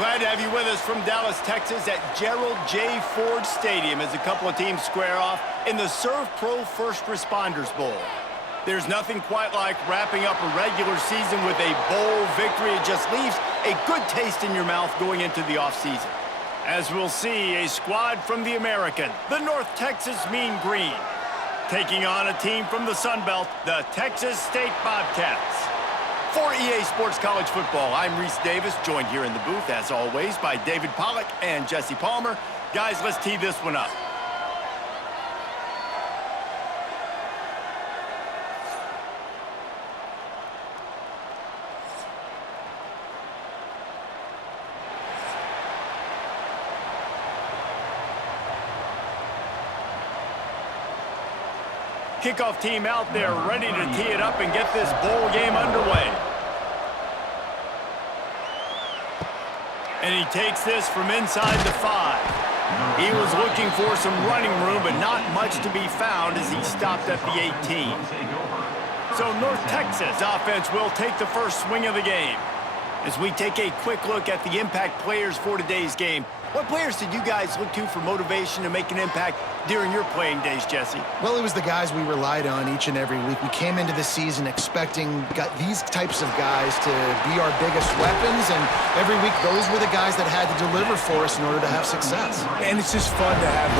Glad to have you with us from Dallas, Texas at Gerald J. Ford Stadium as a couple of teams square off in the Servpro First Responders Bowl. There's nothing quite like wrapping up a regular season with a bowl victory. It just leaves a good taste in your mouth going into the offseason. As we'll see, a squad from the American, the North Texas Mean Green, taking on a team from the Sun Belt, the Texas State Bobcats. For EA Sports College Football, I'm Reese Davis, joined here in the booth, as always, by David Pollack and Jesse Palmer. Guys, let's tee this one up. Kickoff team out there ready to tee it up and get this bowl game underway. And he takes this from inside the 5. He was looking for some running room, but not much to be found as he stopped at the 18. So North Texas offense will take the first swing of the game. As we take a quick look at the impact players for today's game, what players did you guys look to for motivation to make an impact during your playing days, Jesse? Well, it was the guys we relied on each and every week. We came into the season expecting these types of guys to be our biggest weapons, and every week those were the guys that had to deliver for us in order to have success. And it's just fun to have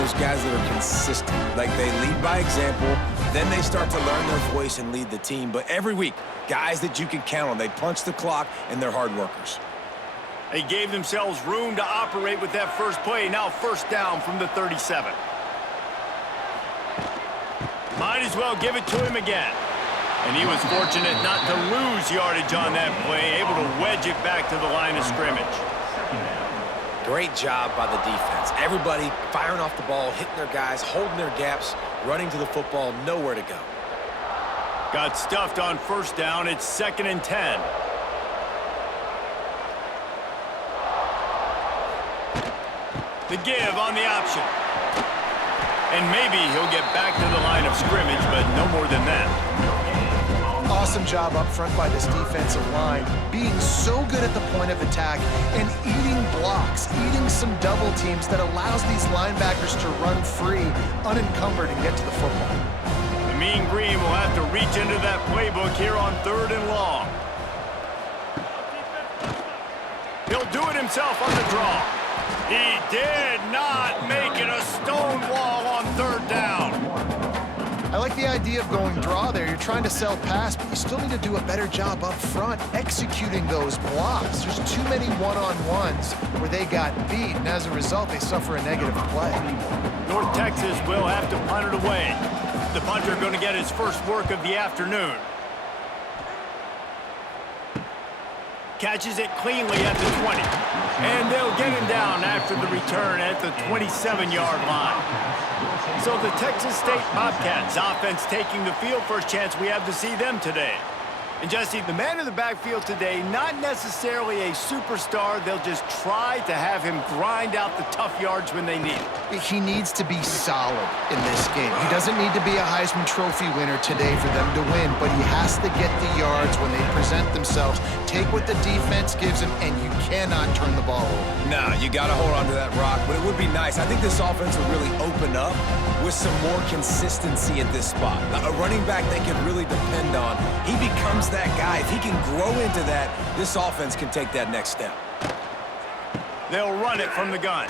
those guys that are consistent. Like, they lead by example, then they start to learn their voice and lead the team. But every week, guys that you can count on. They punch the clock, and they're hard workers. They gave themselves room to operate with that first play. Now first down from the 37. Might as well give it to him again. And he was fortunate not to lose yardage on that play, able to wedge it back to the line of scrimmage. Great job by the defense. Everybody firing off the ball, hitting their guys, holding their gaps, running to the football, nowhere to go. Got stuffed on first down. It's 2nd and 10. The give on the option. And maybe he'll get back to the line of scrimmage, but no more than that. Awesome job up front by this defensive line, being so good at the point of attack and eating blocks, eating some double teams that allows these linebackers to run free, unencumbered, and get to the football. The Mean Green will have to reach into that playbook here on 3rd and long. He'll do it himself on the draw. He did not make it a stone wall on 3rd down. I like the idea of going draw there. You're trying to sell pass, but you still need to do a better job up front executing those blocks. There's too many one-on-ones where they got beat, and as a result, they suffer a negative play. North Texas will have to punt it away. The punter going to get his first work of the afternoon. Catches it cleanly at the 20. And they'll get him down after the return at the 27-yard line. So the Texas State Bobcats offense taking the field. First chance we have to see them today. And Jesse, the man in the backfield today, not necessarily a superstar. They'll just try to have him grind out the tough yards when they need it. He needs to be solid in this game. He doesn't need to be a Heisman Trophy winner today for them to win, but he has to get the yards when they present themselves. Take what the defense gives him, and you cannot turn the ball over. Nah, you got to hold on to that rock, but it would be nice. I think this offense will really open up with some more consistency at this spot. A running back they can really depend on. He becomes that guy. If he can grow into that, this offense can take that next step. They'll run it from the gun.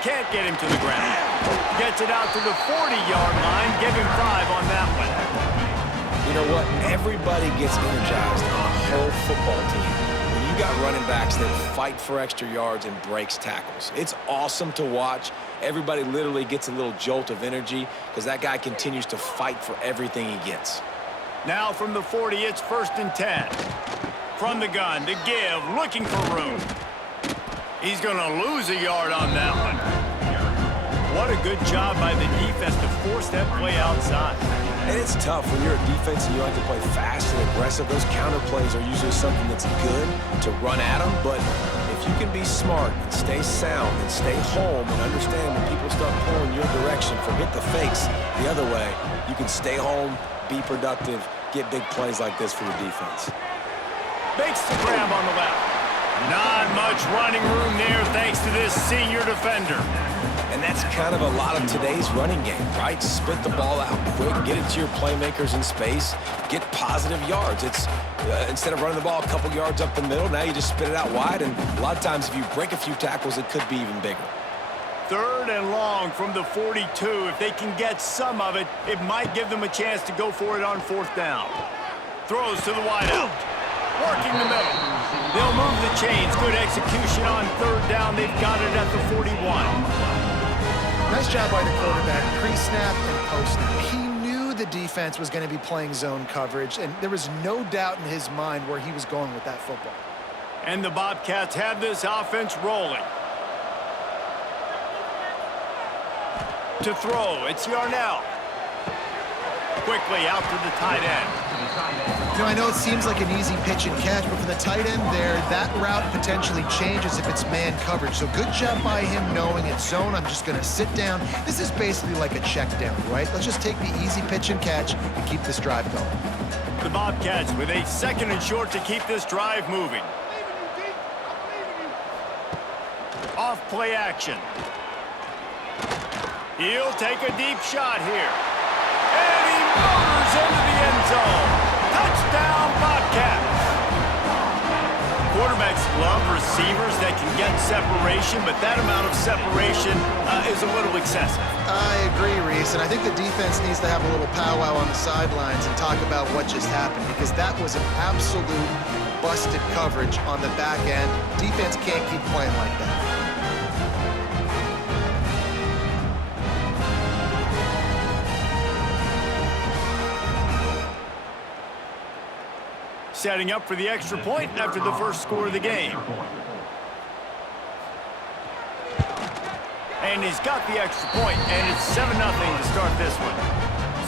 Can't get him to the ground. Gets it out to the 40-yard line. Give him 5 on that one. You know what? Everybody gets energized on the whole football team when you got running backs that fight for extra yards and breaks tackles. It's awesome to watch. Everybody literally gets a little jolt of energy because that guy continues to fight for everything he gets. Now from the 40, it's 1st and 10. From the gun, to give, looking for room. He's going to lose a yard on that one. What a good job by the defense to force that play outside. And it's tough when you're a defense and you like to play fast and aggressive. Those counter plays are usually something that's good to run at them. But if you can be smart and stay sound and stay home and understand when people start pulling your direction, forget the fakes the other way, you can stay home, be productive, get big plays like this for your defense. Makes the grab on the left. Not much running room there thanks to this senior defender. And that's kind of a lot of today's running game, right? Spit the ball out quick, get it to your playmakers in space, get positive yards. It's instead of running the ball a couple yards up the middle, now you just spit it out wide, and a lot of times if you break a few tackles, it could be even bigger. 3rd and long from the 42. If they can get some of it, it might give them a chance to go for it on 4th down. Throws to the wideout. Working the middle. They'll move the chains. Good execution on 3rd down. They've got it at the 41. Nice job by the quarterback, pre-snap and post-snap. He knew the defense was going to be playing zone coverage, and there was no doubt in his mind where he was going with that football. And the Bobcats have this offense rolling. To throw, it's Yarnell. Quickly out to the tight end. You know, I know it seems like an easy pitch and catch, but for the tight end there, that route potentially changes if it's man coverage. So good job by him knowing it's zone. I'm just going to sit down. This is basically like a check down, right? Let's just take the easy pitch and catch and keep this drive going. The Bobcats with a 2nd and short to keep this drive moving. Off play action. He'll take a deep shot here. And he motors into the end zone. Touchdown, Bobcats. Quarterbacks love receivers that can get separation, but that amount of separation is a little excessive. I agree, Reese, and I think the defense needs to have a little powwow on the sidelines and talk about what just happened, because that was an absolute busted coverage on the back end. Defense can't keep playing like that. Setting up for the extra point after the first score of the game. And he's got the extra point, and it's 7-0 to start this one.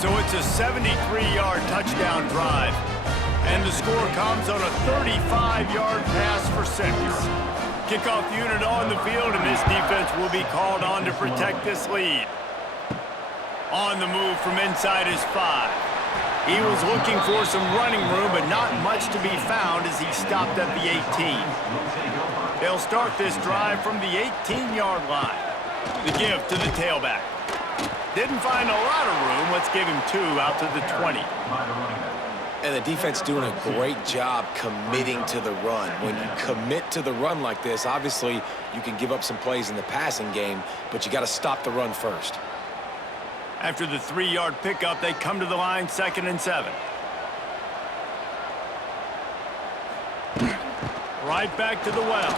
So it's a 73-yard touchdown drive. And the score comes on a 35-yard pass for 6. Kickoff unit on the field, and this defense will be called on to protect this lead. On the move from inside his 5. He was looking for some running room, but not much to be found as he stopped at the 18. They'll start this drive from the 18-yard line. The give to the tailback. Didn't find a lot of room. Let's give him 2 out to the 20. And the defense doing a great job committing to the run. When you commit to the run like this, obviously you can give up some plays in the passing game, but you got to stop the run first. After the 3-yard pickup, they come to the line 2nd and 7. Right back to the well.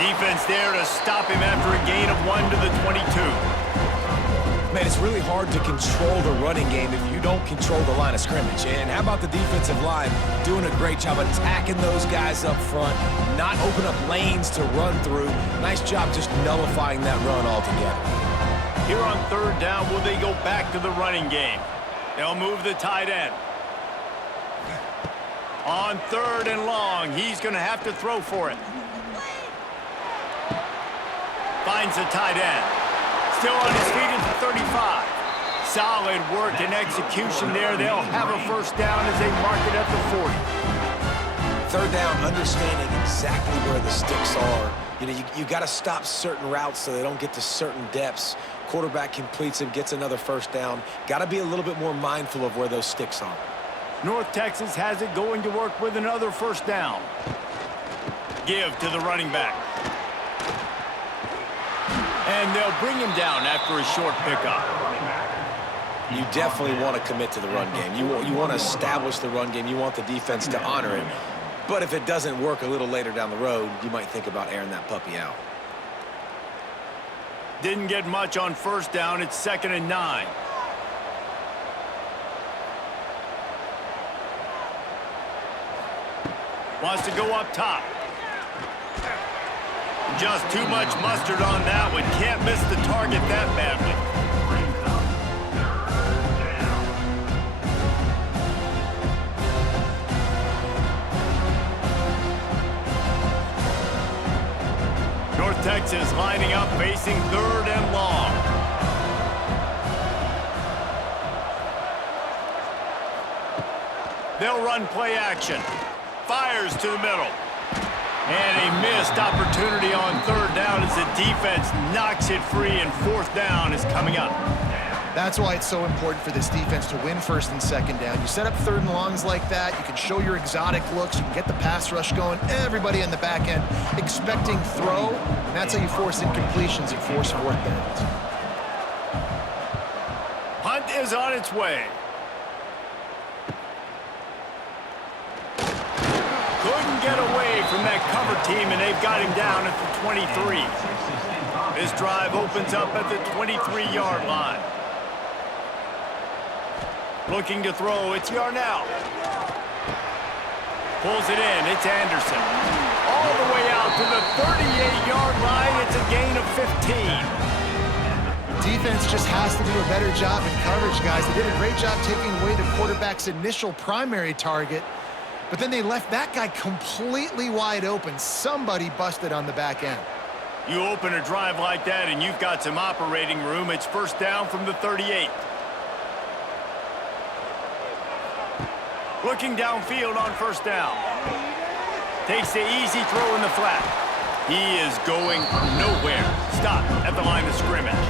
Defense there to stop him after a gain of 1 to the 22. Man, it's really hard to control the running game if you don't control the line of scrimmage. And how about the defensive line doing a great job attacking those guys up front, not open up lanes to run through. Nice job just nullifying that run altogether. Here on 3rd down, will they go back to the running game? They'll move the tight end. On 3rd and long, he's going to have to throw for it. Finds the tight end. Still on his feet at the 35. Solid work and execution there. They'll have a 1st down as they mark it at the 40. 3rd down, understanding exactly where the sticks are. You know, you got to stop certain routes so they don't get to certain depths. Quarterback completes him, gets another 1st down. Got to be a little bit more mindful of where those sticks are. North Texas has it going to work with another 1st down. Give to the running back. And they'll bring him down after a short pickup. You definitely want to commit to the run game. You want to establish the run game. You want the defense to honor it. But if it doesn't work a little later down the road, you might think about airing that puppy out. Didn't get much on 1st down. It's 2nd and 9. Wants to go up top. Just too much mustard on that one. Can't miss the target that badly. North Texas lining up, facing 3rd and long. They'll run play action. Fires to the middle. And a missed opportunity on third down as the defense knocks it free, and fourth down is coming up. That's why it's so important for this defense to win first and second down. You set up third and longs like that, you can show your exotic looks, you can get the pass rush going, everybody in the back end expecting throw, and that's how you force incompletions and force fourth downs. Hunt is on its way. Couldn't get away from that cover team, and they've got him down at the 23. This drive opens up at the 23-yard line. Looking to throw, it's Yarnell. Pulls it in, it's Anderson. All the way out to the 38-yard line, it's a gain of 15. Defense just has to do a better job in coverage, guys. They did a great job taking away the quarterback's initial primary target, but then they left that guy completely wide open. Somebody busted on the back end. You open a drive like that and you've got some operating room. It's first down from the 38. Looking downfield on first down. Takes the easy throw in the flat. He is going nowhere. Stop at the line of scrimmage.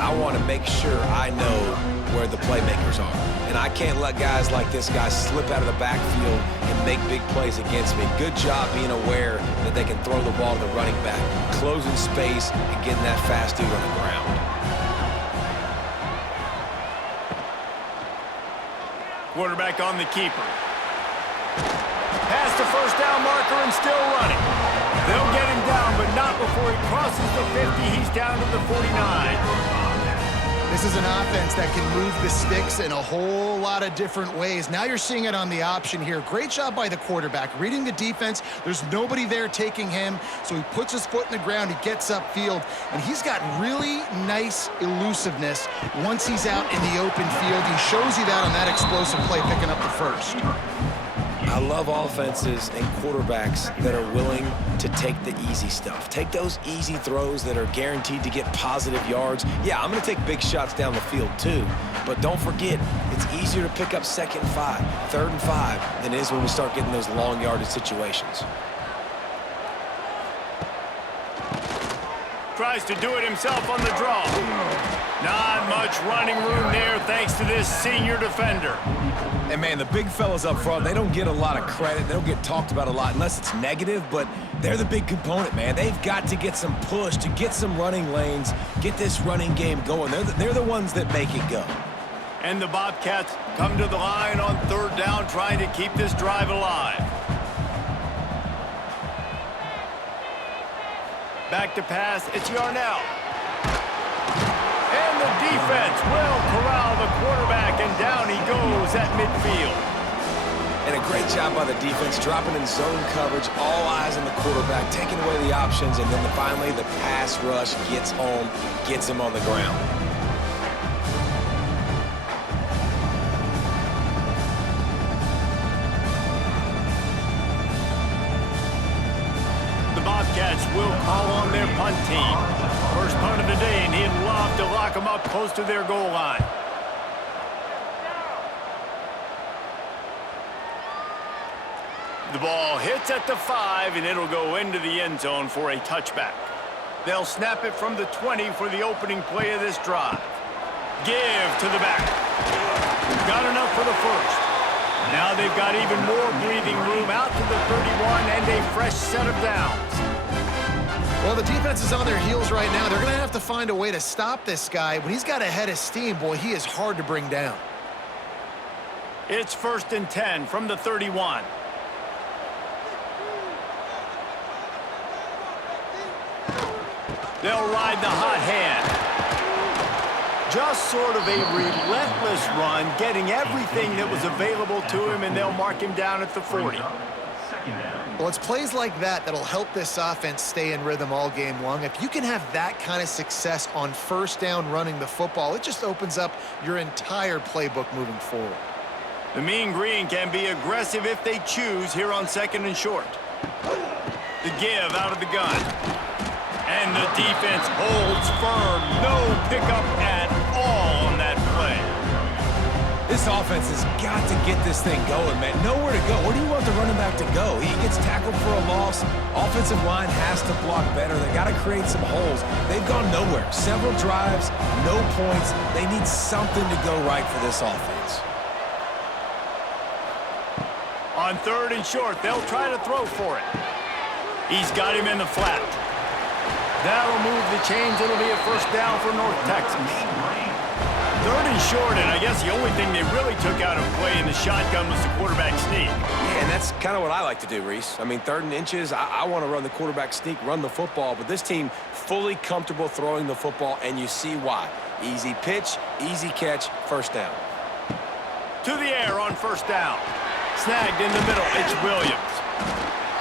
I want to make sure I know where the playmakers are. And I can't let guys like this guy slip out of the backfield and make big plays against me. Good job being aware that they can throw the ball to the running back, closing space and getting that fast dude on the ground. Quarterback on the keeper. Past the first down marker and still running. They'll get him down, but not before he crosses the 50. He's down to the 49. This is an offense that can move the sticks in a whole lot of different ways. Now you're seeing it on the option here. Great job by the quarterback. Reading the defense, there's nobody there taking him, so he puts his foot in the ground, he gets upfield, and he's got really nice elusiveness once he's out in the open field. He shows you that on that explosive play, picking up the first. I love offenses and quarterbacks that are willing to take the easy stuff. Take those easy throws that are guaranteed to get positive yards. Yeah, I'm going to take big shots down the field too, but don't forget, it's easier to pick up second and 5, third and 5 than it is when we start getting those long yardage situations. Tries to do it himself on the draw. Not much running room there thanks to this senior defender. And man, the big fellas up front, they don't get a lot of credit. They don't get talked about a lot unless it's negative, but they're the big component, man. They've got to get some push, to get some running lanes, get this running game going. They're the ones that make it go. And the Bobcats come to the line on third down, trying to keep this drive alive. Back to pass, it's Yarnell. And the defense will corral the quarterback, and down he goes at midfield. And a great job by the defense, dropping in zone coverage, all eyes on the quarterback, taking away the options, and then finally the pass rush gets home, gets him on the ground. Bobcats will call on their punt team. First punt of the day, and he'd love to lock them up close to their goal line. The ball hits at the 5, and it'll go into the end zone for a touchback. They'll snap it from the 20 for the opening play of this drive. Give to the back. Got enough for the first. Now they've got even more breathing room out to the 31 and a fresh set of downs. Well, the defense is on their heels right now. They're going to have to find a way to stop this guy. When he's got a head of steam, boy, he is hard to bring down. It's first and 10 from the 31. They'll ride the hot hand. Just sort of a relentless run, getting everything that was available to him, and they'll mark him down at the 40. Well, it's plays like that that'll help this offense stay in rhythm all game long. If you can have that kind of success on first down running the football, it just opens up your entire playbook moving forward. The Mean Green can be aggressive if they choose here on second and short. The give out of the gun. And the defense holds firm. No pickup at all on that play. This offense has got to get this thing going, man. Nowhere to go. Where do you want the running back to go? He gets tackled for a loss. Offensive line has to block better. They got to create some holes. They've gone nowhere. Several drives, no points. They need something to go right for this offense. On 3rd and short, they'll try to throw for it. He's got him in the flat. That'll move the chains. It'll be a first down for North Texas. 3rd and short, and I guess the only thing they really took out of play in the shotgun was the quarterback sneak. Yeah, and that's kind of what I like to do, Reese. I mean, 3rd and inches, I want to run the quarterback sneak, run the football, but this team fully comfortable throwing the football, and you see why. Easy pitch, easy catch, first down. To the air on first down. Snagged in the middle, it's Williams.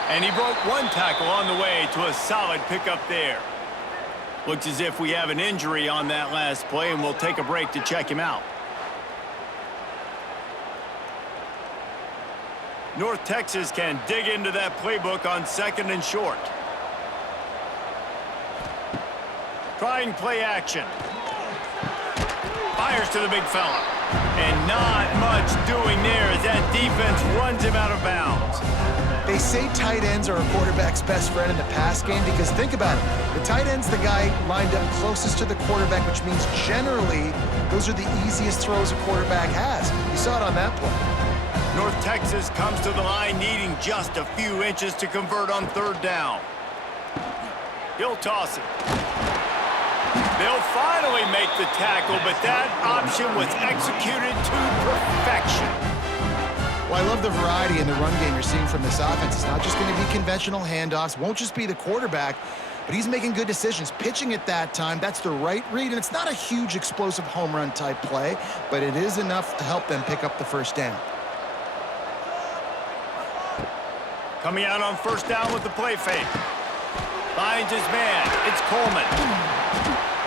And he broke one tackle on the way to a solid pickup there. Looks as if we have an injury on that last play, and we'll take a break to check him out. North Texas can dig into that playbook on 2nd and short. Trying play action. Fires to the big fella. And not much doing there as that defense runs him out of bounds. They say tight ends are a quarterback's best friend in the pass game because think about it. The tight end's the guy lined up closest to the quarterback, which means generally those are the easiest throws a quarterback has. You saw it on that play. North Texas comes to the line needing just a few inches to convert on 3rd down. He'll toss it. They'll finally make the tackle, but that option was executed to perfection. Well, I love the variety in the run game you're seeing from this offense. It's not just going to be conventional handoffs. Won't just be the quarterback, but he's making good decisions. Pitching at that time, that's the right read, and it's not a huge explosive home run type play, but it is enough to help them pick up the first down. Coming out on first down with the play fake. Finds his man. It's Coleman.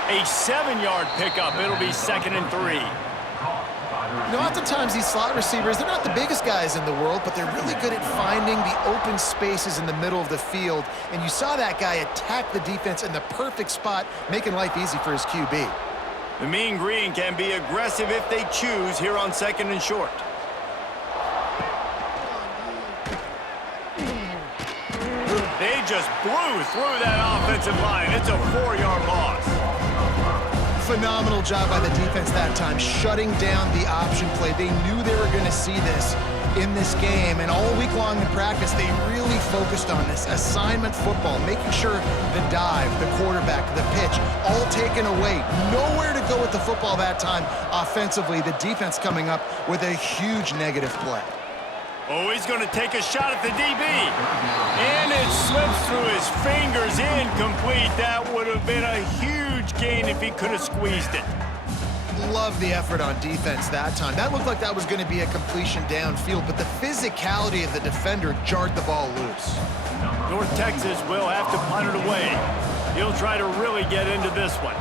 A 7-yard pickup. It'll be 2nd and 3. You know, oftentimes these slot receivers, they're not the biggest guys in the world, but they're really good at finding the open spaces in the middle of the field. And you saw that guy attack the defense in the perfect spot, making life easy for his QB. The Mean Green can be aggressive if they choose here on 2nd and short. They just blew through that offensive line. It's a 4-yard loss. Phenomenal job by the defense that time, shutting down the option play. They knew they were going to see this in this game, and all week long in practice, they really focused on this assignment football, making sure the dive, the quarterback, the pitch, all taken away. Nowhere to go with the football that time offensively. The defense coming up with a huge negative play. Oh, he's going to take a shot at the DB. And it slips through his fingers, incomplete. That would have been a huge gain if he could have squeezed it. Love the effort on defense that time. That looked like that was going to be a completion downfield, but the physicality of the defender jarred the ball loose. North Texas will have to punt it away. He'll try to really get into this one.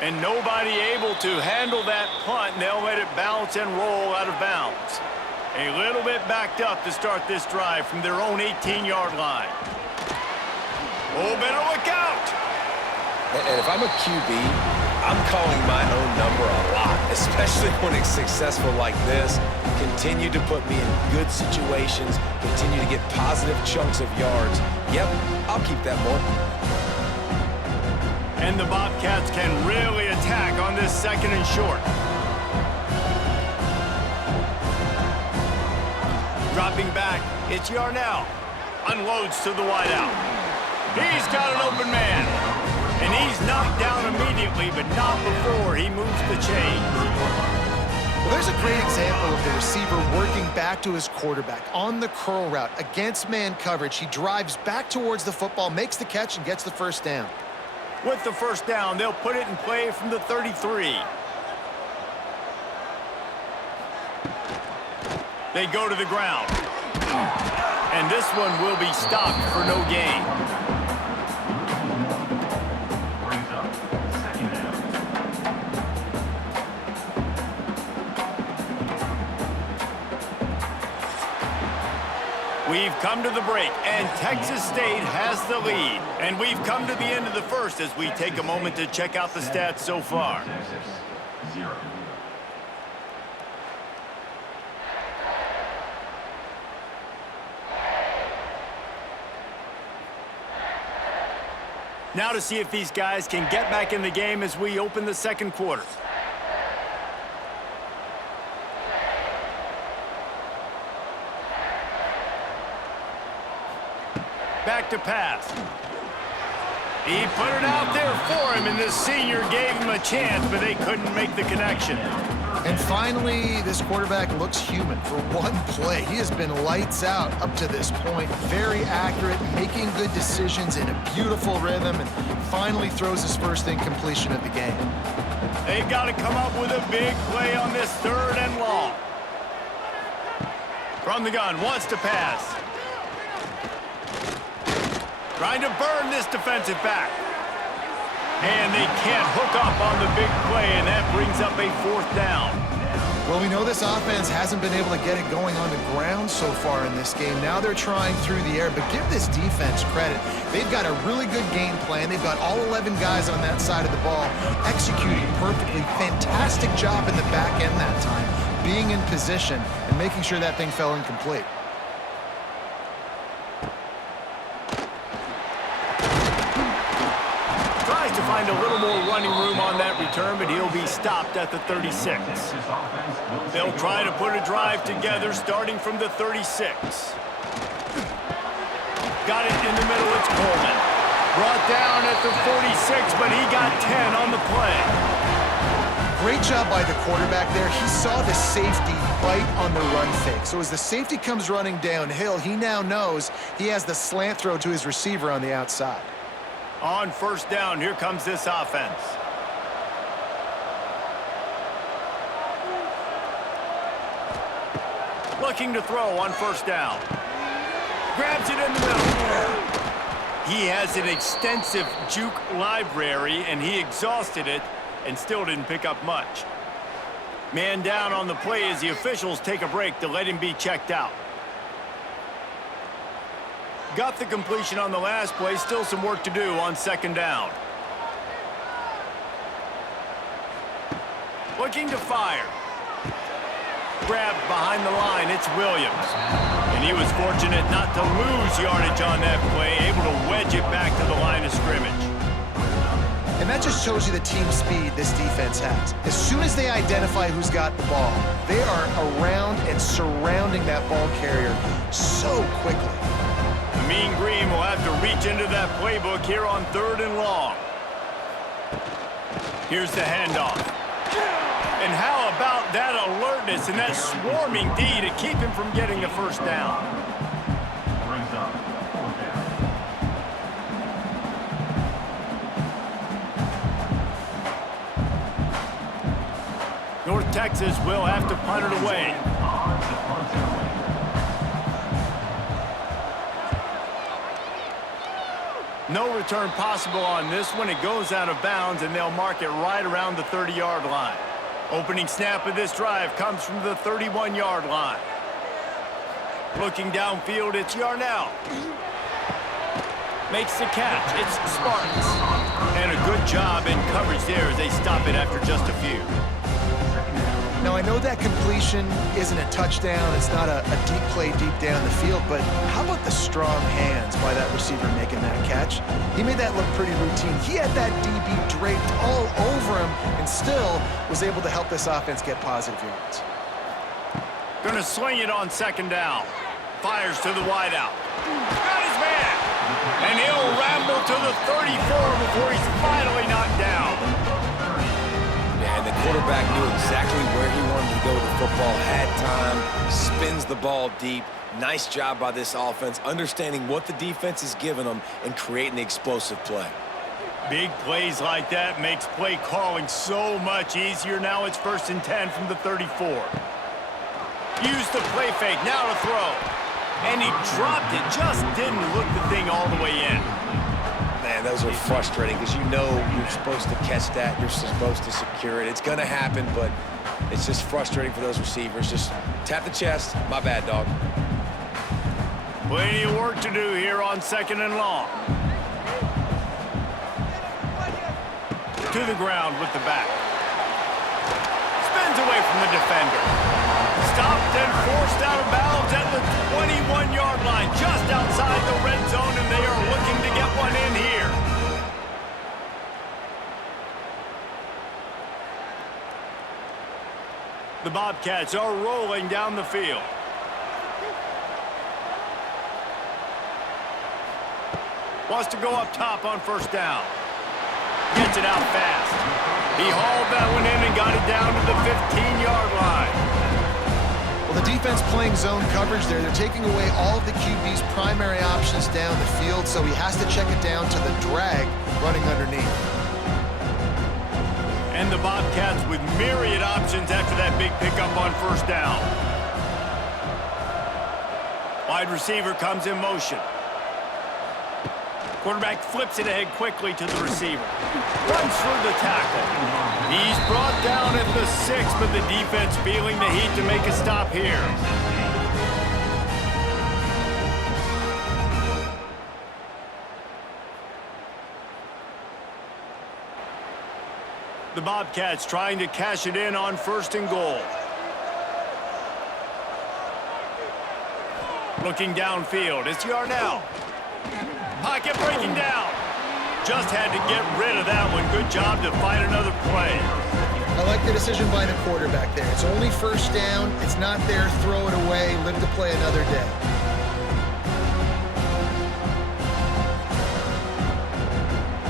And nobody able to handle that punt, and they'll let it bounce and roll out of bounds. A little bit backed up to start this drive from their own 18-yard line. Oh, better look out! And if I'm a QB, I'm calling my own number a lot, especially when it's successful like this. Continue to put me in good situations, continue to get positive chunks of yards. Yep, I'll keep that more. And the Bobcats can really attack on this 2nd and short. Dropping back, it's Yarnell. Unloads to the wideout. He's got an open man. And he's knocked down immediately, but not before he moves the chains. Well, there's a great example of the receiver working back to his quarterback on the curl route against man coverage. He drives back towards the football, makes the catch, and gets the first down. With the first down, they'll put it in play from the 33. They go to the ground. And this one will be stopped for no gain. We've come to the break, and Texas State has the lead. And we've come to the end of the first as we take a moment to check out the stats so far. Now to see if these guys can get back in the game as we open the second quarter. Back to pass. He put it out there for him, and the senior gave him a chance, but they couldn't make the connection. And finally, this quarterback looks human for one play. He has been lights out up to this point. Very accurate, making good decisions in a beautiful rhythm, and finally throws his first incompletion of the game. They've got to come up with a big play on this 3rd and long. From the gun, wants to pass. Trying to burn this defensive back. And they can't hook up on the big play, and that brings up a 4th down. Well, we know this offense hasn't been able to get it going on the ground so far in this game. Now they're trying through the air, but give this defense credit. They've got a really good game plan. They've got all 11 guys on that side of the ball executing perfectly. Fantastic job in the back end that time, being in position and making sure that thing fell incomplete. To find a little more running room on that return, but he'll be stopped at the 36. They'll try to put a drive together starting from the 36. Got it in the middle, it's Coleman. Brought down at the 46, but he got 10 on the play. Great job by the quarterback there. He saw the safety bite on the run fake. So as the safety comes running downhill, he now knows he has the slant throw to his receiver on the outside. On 1st down, here comes this offense. Looking to throw on 1st down. Grabs it in the middle. He has an extensive juke library, and he exhausted it and still didn't pick up much. Man down on the play as the officials take a break to let him be checked out. Got the completion on the last play, still some work to do on 2nd down. Looking to fire. Grabbed behind the line, it's Williams. And he was fortunate not to lose yardage on that play, able to wedge it back to the line of scrimmage. And that just shows you the team speed this defense has. As soon as they identify who's got the ball, they are around and surrounding that ball carrier so quickly. The Mean Green will have to reach into that playbook here on 3rd and long. Here's the handoff. And how about that alertness and that swarming D to keep him from getting the 1st down? North Texas will have to punt it away. No return possible on this one. It goes out of bounds, and they'll mark it right around the 30-yard line. Opening snap of this drive comes from the 31-yard line. Looking downfield, it's Yarnell. Makes the catch. It's Sparks. And a good job in coverage there as they stop it after just a few. Now, I know that completion isn't a touchdown. It's not a deep play deep down the field, but how about the strong hands by that receiver making that catch? He made that look pretty routine. He had that DB draped all over him and still was able to help this offense get positive yards. Gonna swing it on 2nd down. Fires to the wideout. Got his man! And he'll ramble to the 34 before he's finally knocked down. And the quarterback knew exactly where he wanted to go with the football, had time, spins the ball deep. Nice job by this offense, understanding what the defense is giving them and creating the explosive play. Big plays like that makes play calling so much easier. Now it's 1st and 10 from the 34. Use the play fake, now to throw. And he dropped it, just didn't look the thing all the way in. Man, those are frustrating because you know you're supposed to catch that. You're supposed to secure it. It's going to happen, but it's just frustrating for those receivers. Just tap the chest. My bad, dog. Plenty of work to do here on 2nd and long. To the ground with the back. from the defender. Stopped and forced out of bounds at the 21-yard line, just outside the red zone, and they are looking to get one in here. The Bobcats are rolling down the field. Wants to go up top on first down. Gets it out fast. He hauled that one in and got it down to the 15-yard line. Well, the defense playing zone coverage there. They're taking away all of the QB's primary options down the field, so he has to check it down to the drag running underneath. And the Bobcats with myriad options after that big pickup on first down. Wide receiver comes in motion. Quarterback flips it ahead quickly to the receiver. Runs through the tackle. He's brought down at the 6, but the defense feeling the heat to make a stop here. The Bobcats trying to cash it in on first and goal. Looking downfield, it's Yarnell. Pocket breaking down. Just had to get rid of that one. Good job to find another play. I like the decision by the quarterback there. It's only first down. It's not there. Throw it away. Live to play another day.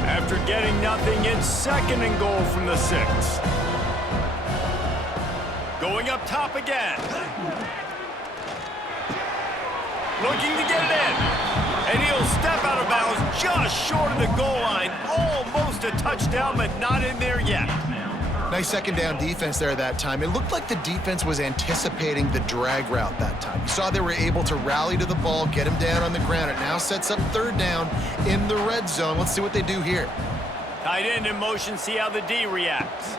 After getting nothing, it's second and goal from the 6. Going up top again. Looking to get it in. And he'll step out of bounds just short of the goal line. Almost a touchdown, but not in there yet. Nice second down defense there that time. It looked like the defense was anticipating the drag route that time. You saw they were able to rally to the ball, get him down on the ground. It now sets up third down in the red zone. Let's see what they do here. Tight end in motion, see how the D reacts.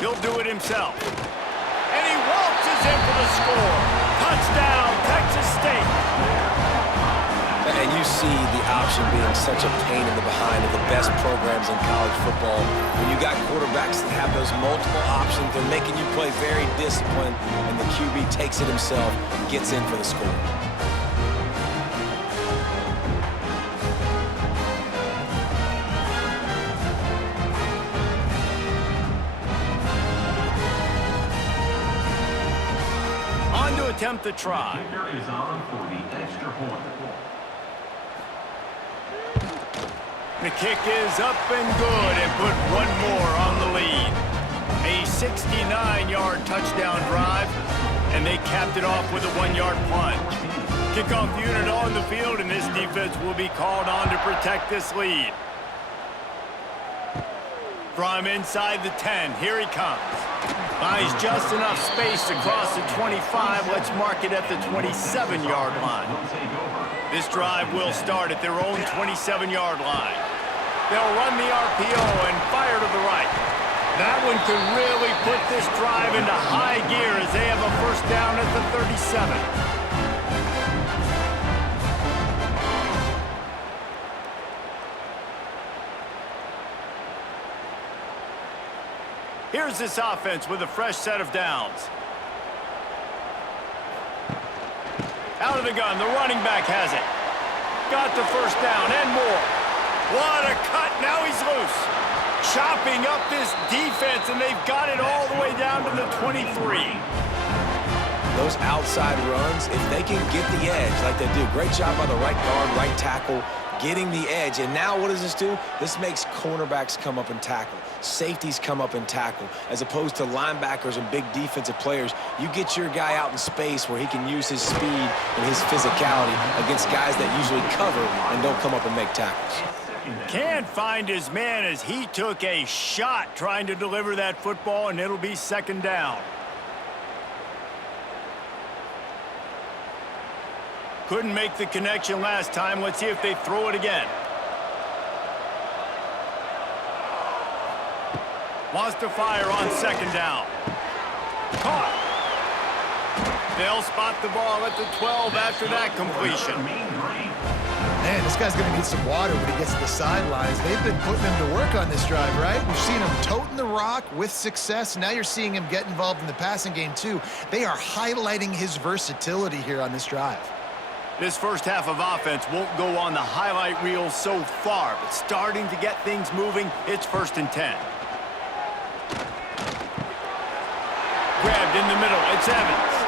He'll do it himself. And he waltzes in for the score. Touchdown, Texas State. And you see the option being such a pain in the behind of the best programs in college football. When you got quarterbacks that have those multiple options, they're making you play very disciplined, and the QB takes it himself, gets in for the score. On to attempt the try. The kick is up and good and put one more on the lead. A 69-yard touchdown drive, and they capped it off with a 1-yard plunge. Kickoff unit on the field, and this defense will be called on to protect this lead. From inside the 10, here he comes. Finds just enough space to cross the 25. Let's mark it at the 27-yard line. This drive will start at their own 27-yard line. They'll run the RPO and fire to the right. That one could really put this drive into high gear as they have a first down at the 37. Here's this offense with a fresh set of downs. Out of the gun, the running back has it. Got the first down and more. What a cut, now he's loose. Chopping up this defense, and they've got it all the way down to the 23. Those outside runs, if they can get the edge like they do, great job by the right guard, right tackle, getting the edge. And now what does this do? This makes cornerbacks come up and tackle. Safeties come up and tackle. As opposed to linebackers and big defensive players, you get your guy out in space where he can use his speed and his physicality against guys that usually cover and don't come up and make tackles. Can't find his man as he took a shot trying to deliver that football, and it'll be second down. Couldn't make the connection last time. Let's see if they throw it again. Wants to fire on second down. Caught. They'll spot the ball at the 12 after that completion. Man, this guy's going to need some water when he gets to the sidelines. They've been putting him to work on this drive, right? We've seen him toting the rock with success. Now you're seeing him get involved in the passing game, too. They are highlighting his versatility here on this drive. This first half of offense won't go on the highlight reel so far, but starting to get things moving, it's 1st and 10. Grabbed in the middle, it's Evans.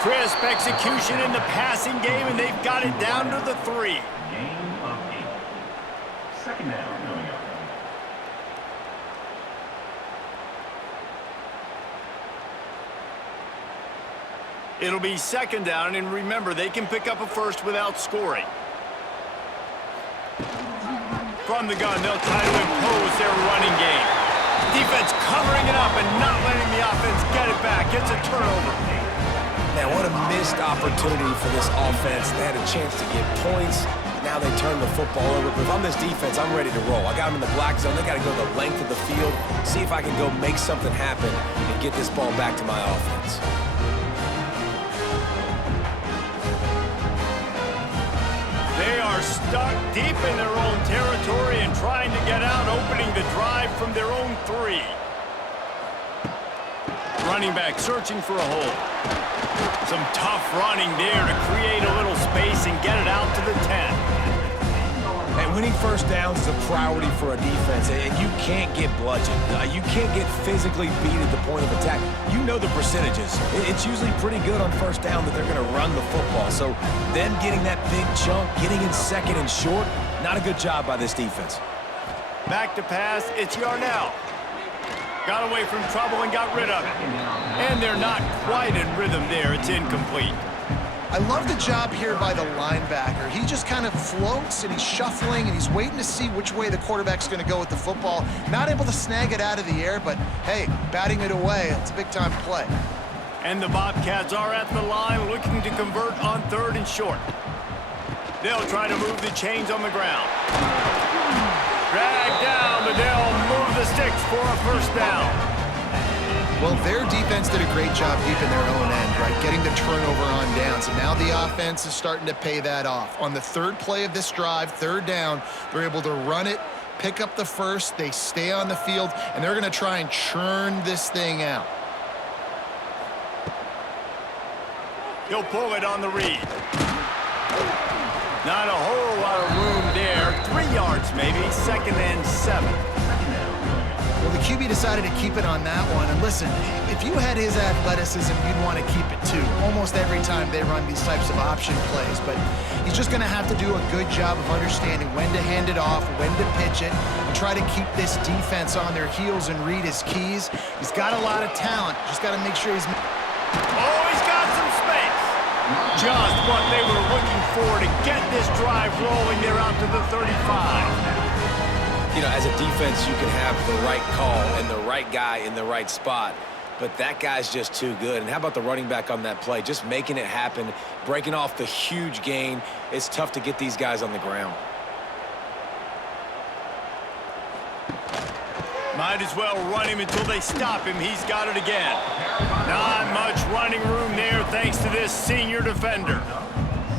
Crisp execution in the passing game, and they've got it down to the 3. Game of 8. 2nd down coming up. It'll be 2nd down, and remember, they can pick up a first without scoring. From the gun, they'll try to impose their running game. Defense covering it up and not letting the offense get it back. It's a turnover. Man, what a missed opportunity for this offense. They had a chance to get points. Now they turn the football over. But if I'm this defense, I'm ready to roll. I got them in the black zone. They got to go the length of the field, see if I can go make something happen and get this ball back to my offense. They are stuck deep in their own territory and trying to get out, opening the drive from their own 3. Running back searching for a hole. Some tough running there to create a little space and get it out to the 10. And winning first downs is a priority for a defense, and you can't get bludgeoned. You can't get physically beat at the point of attack. You know the percentages. It's usually pretty good on first down that they're going to run the football. So them getting that big chunk, getting in 2nd and short, not a good job by this defense. Back to pass, it's Yarnell. Got away from trouble and got rid of it. And they're not quite in rhythm there. It's incomplete. I love the job here by the linebacker. He just kind of floats and he's shuffling and he's waiting to see which way the quarterback's going to go with the football. Not able to snag it out of the air, but hey, batting it away, it's a big-time play. And the Bobcats are at the line looking to convert on 3rd and short. They'll try to move the chains on the ground. Drag down, but they'll move the sticks for a 1st down. Well, their defense did a great job deep in their own end, right? Getting the turnover on down. So now the offense is starting to pay that off. On the 3rd play of this drive, 3rd down, they're able to run it, pick up the first, they stay on the field, and they're going to try and churn this thing out. He'll pull it on the read. Not a whole lot of room there. 3 yards maybe, 2nd and 7. Well, the QB decided to keep it on that one. And listen, if you had his athleticism, you'd want to keep it too. Almost every time they run these types of option plays. But he's just going to have to do a good job of understanding when to hand it off, when to pitch it, and try to keep this defense on their heels and read his keys. He's got a lot of talent. Just got to make sure he's... Oh, he's got some space. Just what they were looking for to get this drive rolling. They're out to the 35. You know, as a defense, you can have the right call and the right guy in the right spot, but that guy's just too good. And how about the running back on that play? Just making it happen, breaking off the huge gain. It's tough to get these guys on the ground. Might as well run him until they stop him. He's got it again. Not much running room there thanks to this senior defender.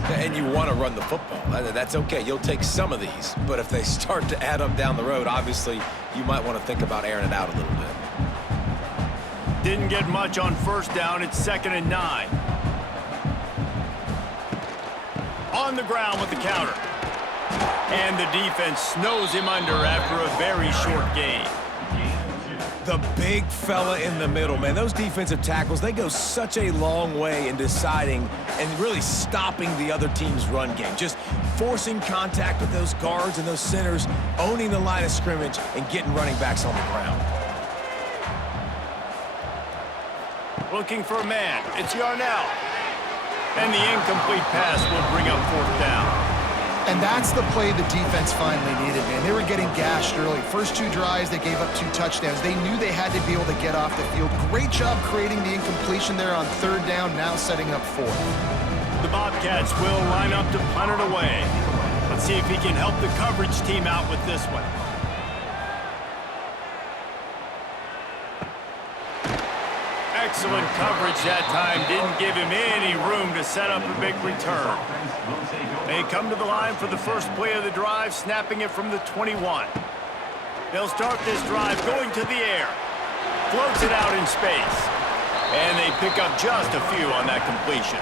And you want to run the football. That's okay. You'll take some of these. But if they start to add up down the road, obviously, you might want to think about airing it out a little bit. Didn't get much on 1st down. It's 2nd and 9. On the ground with the counter. And the defense snows him under after a very short gain. The big fella in the middle, man. Those defensive tackles, they go such a long way in deciding and really stopping the other team's run game. Just forcing contact with those guards and those centers, owning the line of scrimmage, and getting running backs on the ground. Looking for a man. It's Yarnell. And the incomplete pass will bring up 4th down. And that's the play the defense finally needed, man. They were getting gashed early. First 2 drives, they gave up 2 touchdowns. They knew they had to be able to get off the field. Great job creating the incompletion there on 3rd down, now setting up 4th. The Bobcats will line up to punt it away. Let's see if he can help the coverage team out with this one. Excellent coverage that time. Didn't give him any room to set up a big return. They come to the line for the first play of the drive, snapping it from the 21. They'll start this drive going to the air. Floats it out in space. And they pick up just a few on that completion.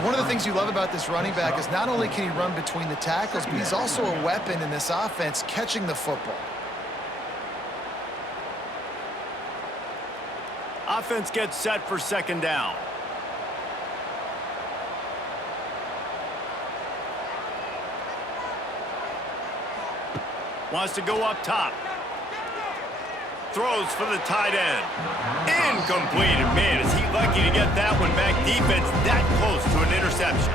One of the things you love about this running back is not only can he run between the tackles, but he's also a weapon in this offense catching the football. Offense gets set for second down. Wants to go up top. Throws for the tight end. Incomplete. Man, is he lucky to get that one back. Defense that close to an interception.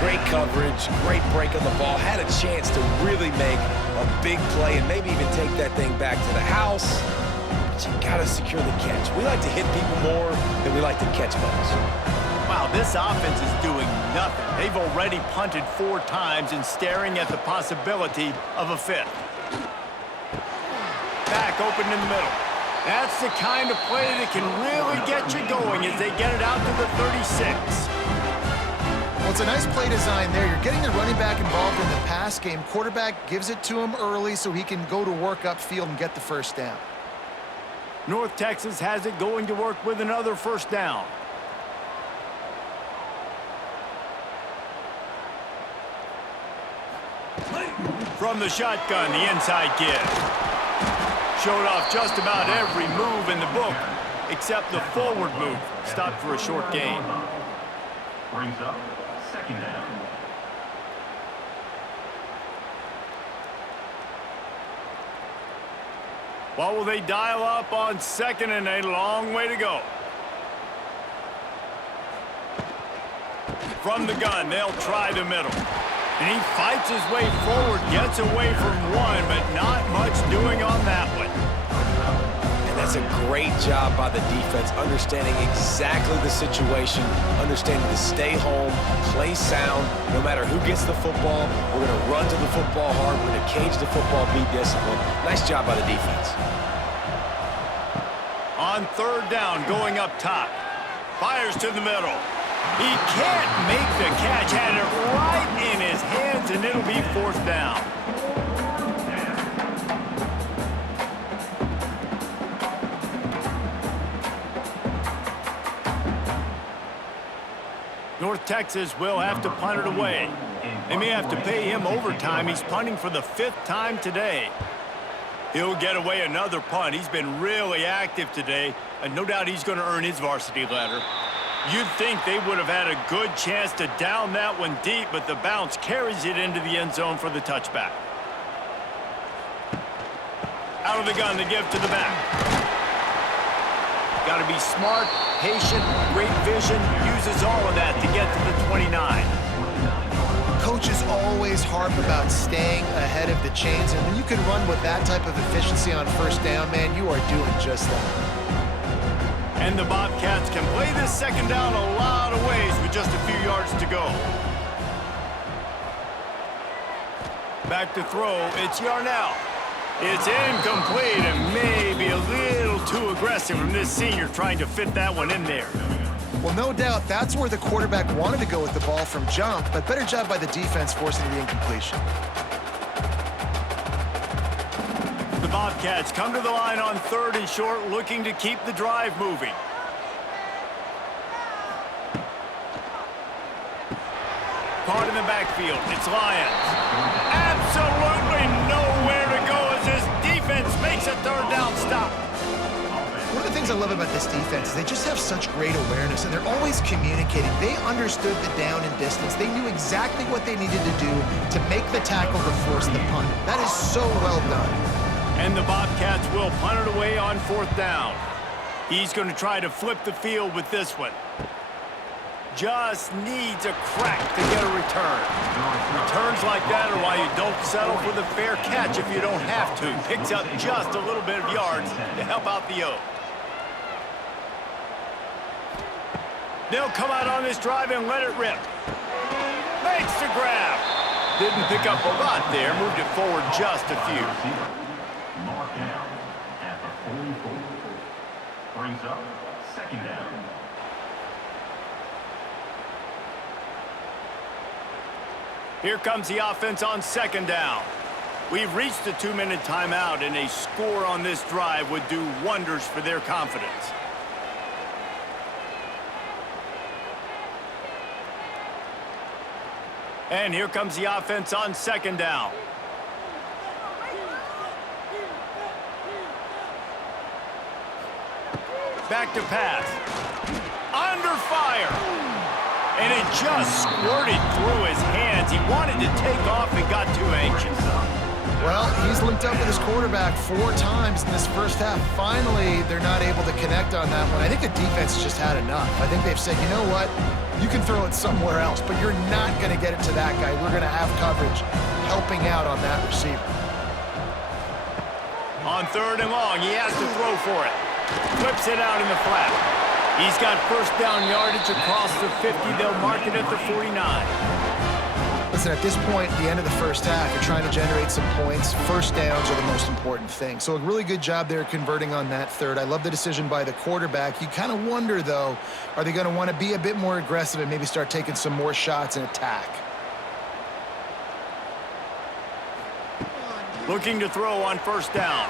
Great coverage, great break on the ball. Had a chance to really make a big play and maybe even take that thing back to the house. But you got to secure the catch. We like to hit people more than we like to catch balls. Wow, this offense is doing nothing. They've already punted 4 times and staring at the possibility of a 5th. Back open in the middle. That's the kind of play that can really get you going as they get it out to the 36. Well, it's a nice play design there. You're getting the running back involved in the pass game. Quarterback gives it to him early so he can go to work upfield and get the first down. North Texas has it going to work with another first down. From the shotgun, the inside give. Showed off just about every move in the book, except the forward move. Stopped for a short gain. Brings up second down. What will they dial up on second and a long way to go? From the gun, they'll try the middle. And he fights his way forward, gets away from one, but not much doing on that one. And that's a great job by the defense, understanding exactly the situation, understanding to stay home, play sound. No matter who gets the football, we're going to run to the football hard. We're going to cage the football, be disciplined. Nice job by the defense. On third down, going up top. Fires to the middle. He can't make the catch. Had it right in his hands, and it'll be fourth down. North Texas will have to punt it away. They may have to pay him overtime. He's punting for the 5th time today. He'll get away another punt. He's been really active today, and no doubt he's going to earn his varsity letter. You'd think they would have had a good chance to down that one deep, but the bounce carries it into the end zone for the touchback. Out of the gun to give to the back. Got to be smart, patient, great vision, uses all of that to get to the 29. Coaches always harp about staying ahead of the chains, and when you can run with that type of efficiency on first down, man, you are doing just that. And the Bobcats can play this second down a lot of ways with just a few yards to go. Back to throw, it's Yarnell. It's incomplete and maybe a little too aggressive from this senior trying to fit that one in there. Well, no doubt that's where the quarterback wanted to go with the ball from jump, but better job by the defense forcing the incompletion. The Bobcats come to the line on third and short, looking to keep the drive moving. Caught in the backfield, it's Lions. Absolutely nowhere to go as this defense makes a third down stop. One of the things I love about this defense is they just have such great awareness, and they're always communicating. They understood the down and distance. They knew exactly what they needed to do to make the tackle to force the punt. That is so well done. And the Bobcats will punt it away on fourth down. He's going to try to flip the field with this one. Just needs a crack to get a return. Returns like that are why you don't settle for the fair catch if you don't have to. Picks up just a little bit of yards to help out the O. They'll come out on this drive and let it rip. Makes the grab. Didn't pick up a lot there. Moved it forward just a few. Mark down at the 44. Brings Time's up. Second down. Here comes the offense on second down. We've reached the 2-minute timeout, and a score on this drive would do wonders for their confidence. And here comes the offense on second down. Back to pass. Under fire. And it just squirted through his hands. He wanted to take off and got too anxious. Well, he's linked up with his quarterback 4 times in this first half. Finally, they're not able to connect on that one. I think the defense just had enough. I think they've said, you know what? You can throw it somewhere else, but you're not going to get it to that guy. We're going to have coverage helping out on that receiver. On third and long, he has to throw for it. Flips it out in the flat. He's got first down yardage across the 50. They'll mark it at the 49. Listen, at this point, at the end of the first half, you're trying to generate some points. First downs are the most important thing. So a really good job there converting on that third. I love the decision by the quarterback. You kind of wonder, though, are they going to want to be a bit more aggressive and maybe start taking some more shots and attack? Looking to throw on first down.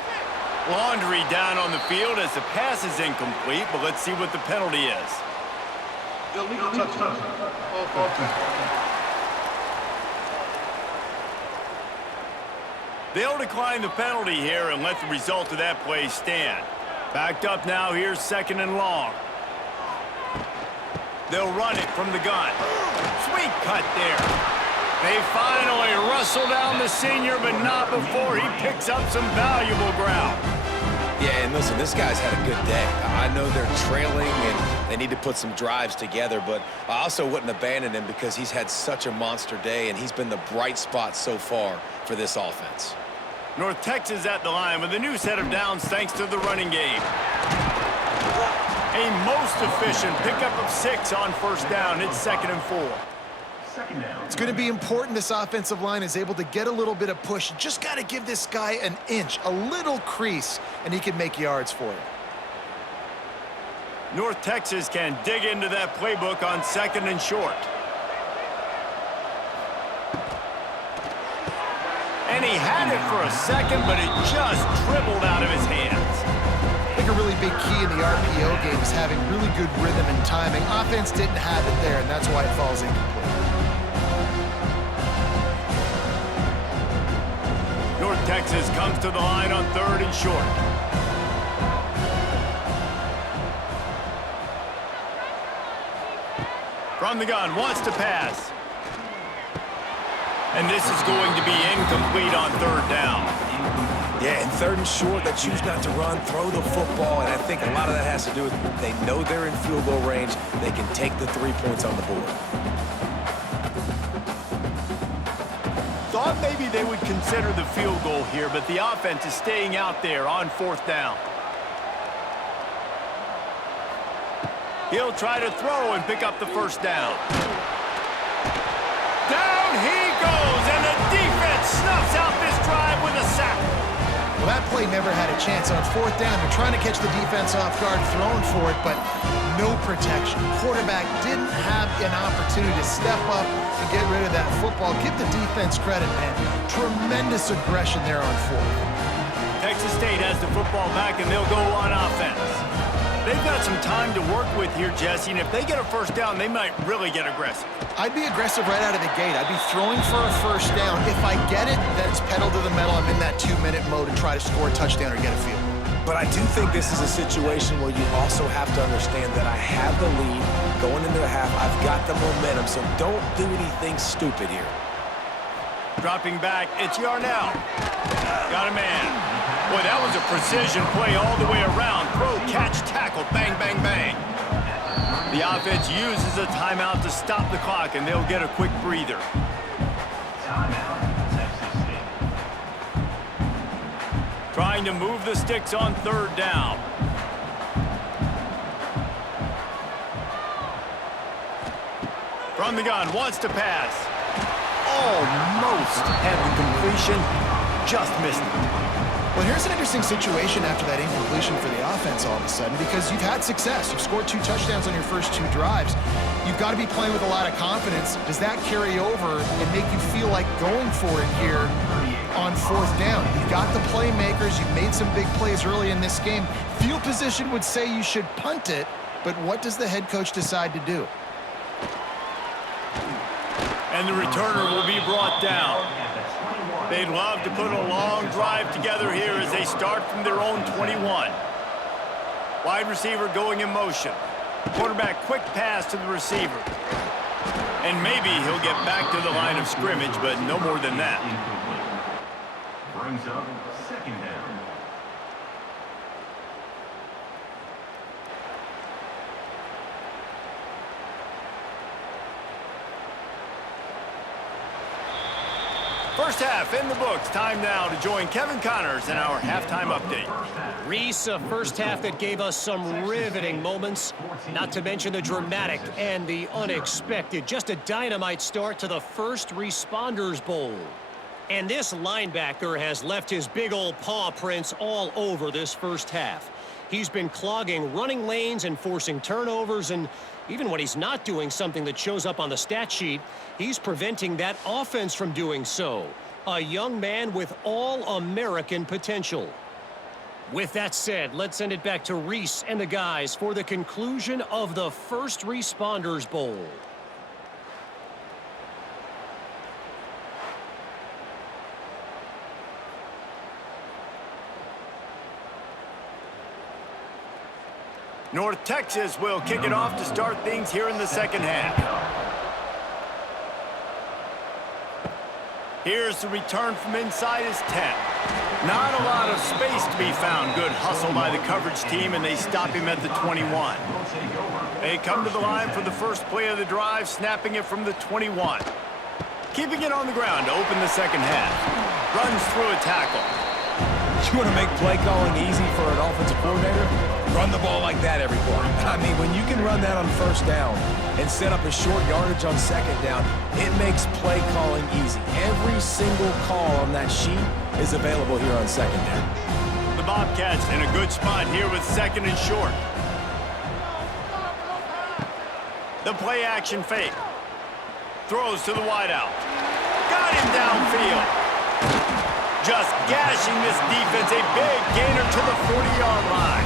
Laundry down on the field as the pass is incomplete, but let's see what the penalty is. Illegal touchdown. They'll decline the penalty here and let the result of that play stand. Backed up now, here's second and long. They'll run it from the gun. Sweet cut there. They finally rustle down the senior, but not before he picks up some valuable ground. Yeah, and listen, this guy's had a good day. I know they're trailing and they need to put some drives together, but I also wouldn't abandon him because he's had such a monster day and he's been the bright spot so far for this offense. North Texas at the line with a new set of downs thanks to the running game. A most efficient pickup of 6 on first down. It's 2nd and 4. Second down. It's going to be important this offensive line is able to get a little bit of push. You just got to give this guy an inch, a little crease, and he can make yards for you. North Texas can dig into that playbook on 2nd and short. And he had it for a second, but it just dribbled out of his hands. I think a really big key in the RPO game is having really good rhythm and timing. Offense didn't have it there, and that's why it falls incomplete. North Texas comes to the line on 3rd and short. From the gun, wants to pass. And this is going to be incomplete on 3rd down. Yeah, and 3rd and short, they choose not to run, throw the football, and I think a lot of that has to do with they know they're in field goal range. They can take the 3 points on the board. Thought maybe they would consider the field goal here, but the offense is staying out there on 4th down. He'll try to throw and pick up the first down. Down he goes, and the defense snuffs out this drive with a sack. Well, that play never had a chance on 4th down. They're trying to catch the defense off guard, throwing for it, but no protection. Quarterback didn't have an opportunity to step up and get rid of that football. Give the defense credit, man. Tremendous aggression there on 4th. Texas State has the football back, and they'll go on offense. They've got some time to work with here, Jesse, and if they get a first down, they might really get aggressive. I'd be aggressive right out of the gate. I'd be throwing for a first down. If I get it, then it's pedal to the metal. I'm in that 2-minute mode and try to score a touchdown or get a field goal. But I do think this is a situation where you also have to understand that I have the lead going into the half. I've got the momentum, so don't do anything stupid here. Dropping back, it's Yarnell. Got a man. Boy, that was a precision play all the way around. Throw, catch, tackle, bang, bang, bang. The offense uses a timeout to stop the clock, and they'll get a quick breather. Timeout, Texas State. Trying to move the sticks on 3rd down. From the gun, wants to pass. Almost had the completion, just missed it. Well, here's an interesting situation after that incompletion for the offense all of a sudden, because you've had success. You've scored 2 touchdowns on your first 2 drives. You've got to be playing with a lot of confidence. Does that carry over and make you feel like going for it here on 4th down? You've got the playmakers. You've made some big plays early in this game. Field position would say you should punt it, but what does the head coach decide to do? And the returner will be brought down. They'd love to put a long drive together here as they start from their own 21. Wide receiver going in motion. Quarterback quick pass to the receiver. And maybe he'll get back to the line of scrimmage, but no more than that. Brings up 2nd down. First half in the books. Time now to join Kevin Connors in our halftime update. Reese, a first half that gave us some riveting moments, not to mention the dramatic and the unexpected. Just a dynamite start to the First Responders Bowl. And this linebacker has left his big old paw prints all over this first half. He's been clogging running lanes and forcing turnovers, and even when he's not doing something that shows up on the stat sheet, he's preventing that offense from doing so. A young man with all-American potential. With that said, let's send it back to Reese and the guys for the conclusion of the First Responders Bowl. North Texas will kick it off to start things here in the second half. Here's the return from inside his 10. Not a lot of space to be found. Good hustle by the coverage team, and they stop him at the 21. They come to the line for the first play of the drive, snapping it from the 21. Keeping it on the ground to open the second half. Runs through a tackle. You want to make play calling easy for an offensive coordinator? Run the ball like that every quarter. I mean, when you can run that on first down and set up a short yardage on second down, it makes play calling easy. Every single call on that sheet is available here on second down. The Bobcats in a good spot here with 2nd and short. The play action fake. Throws to the wideout. Got him downfield. Just gashing this defense. A big gainer to the 40-yard line.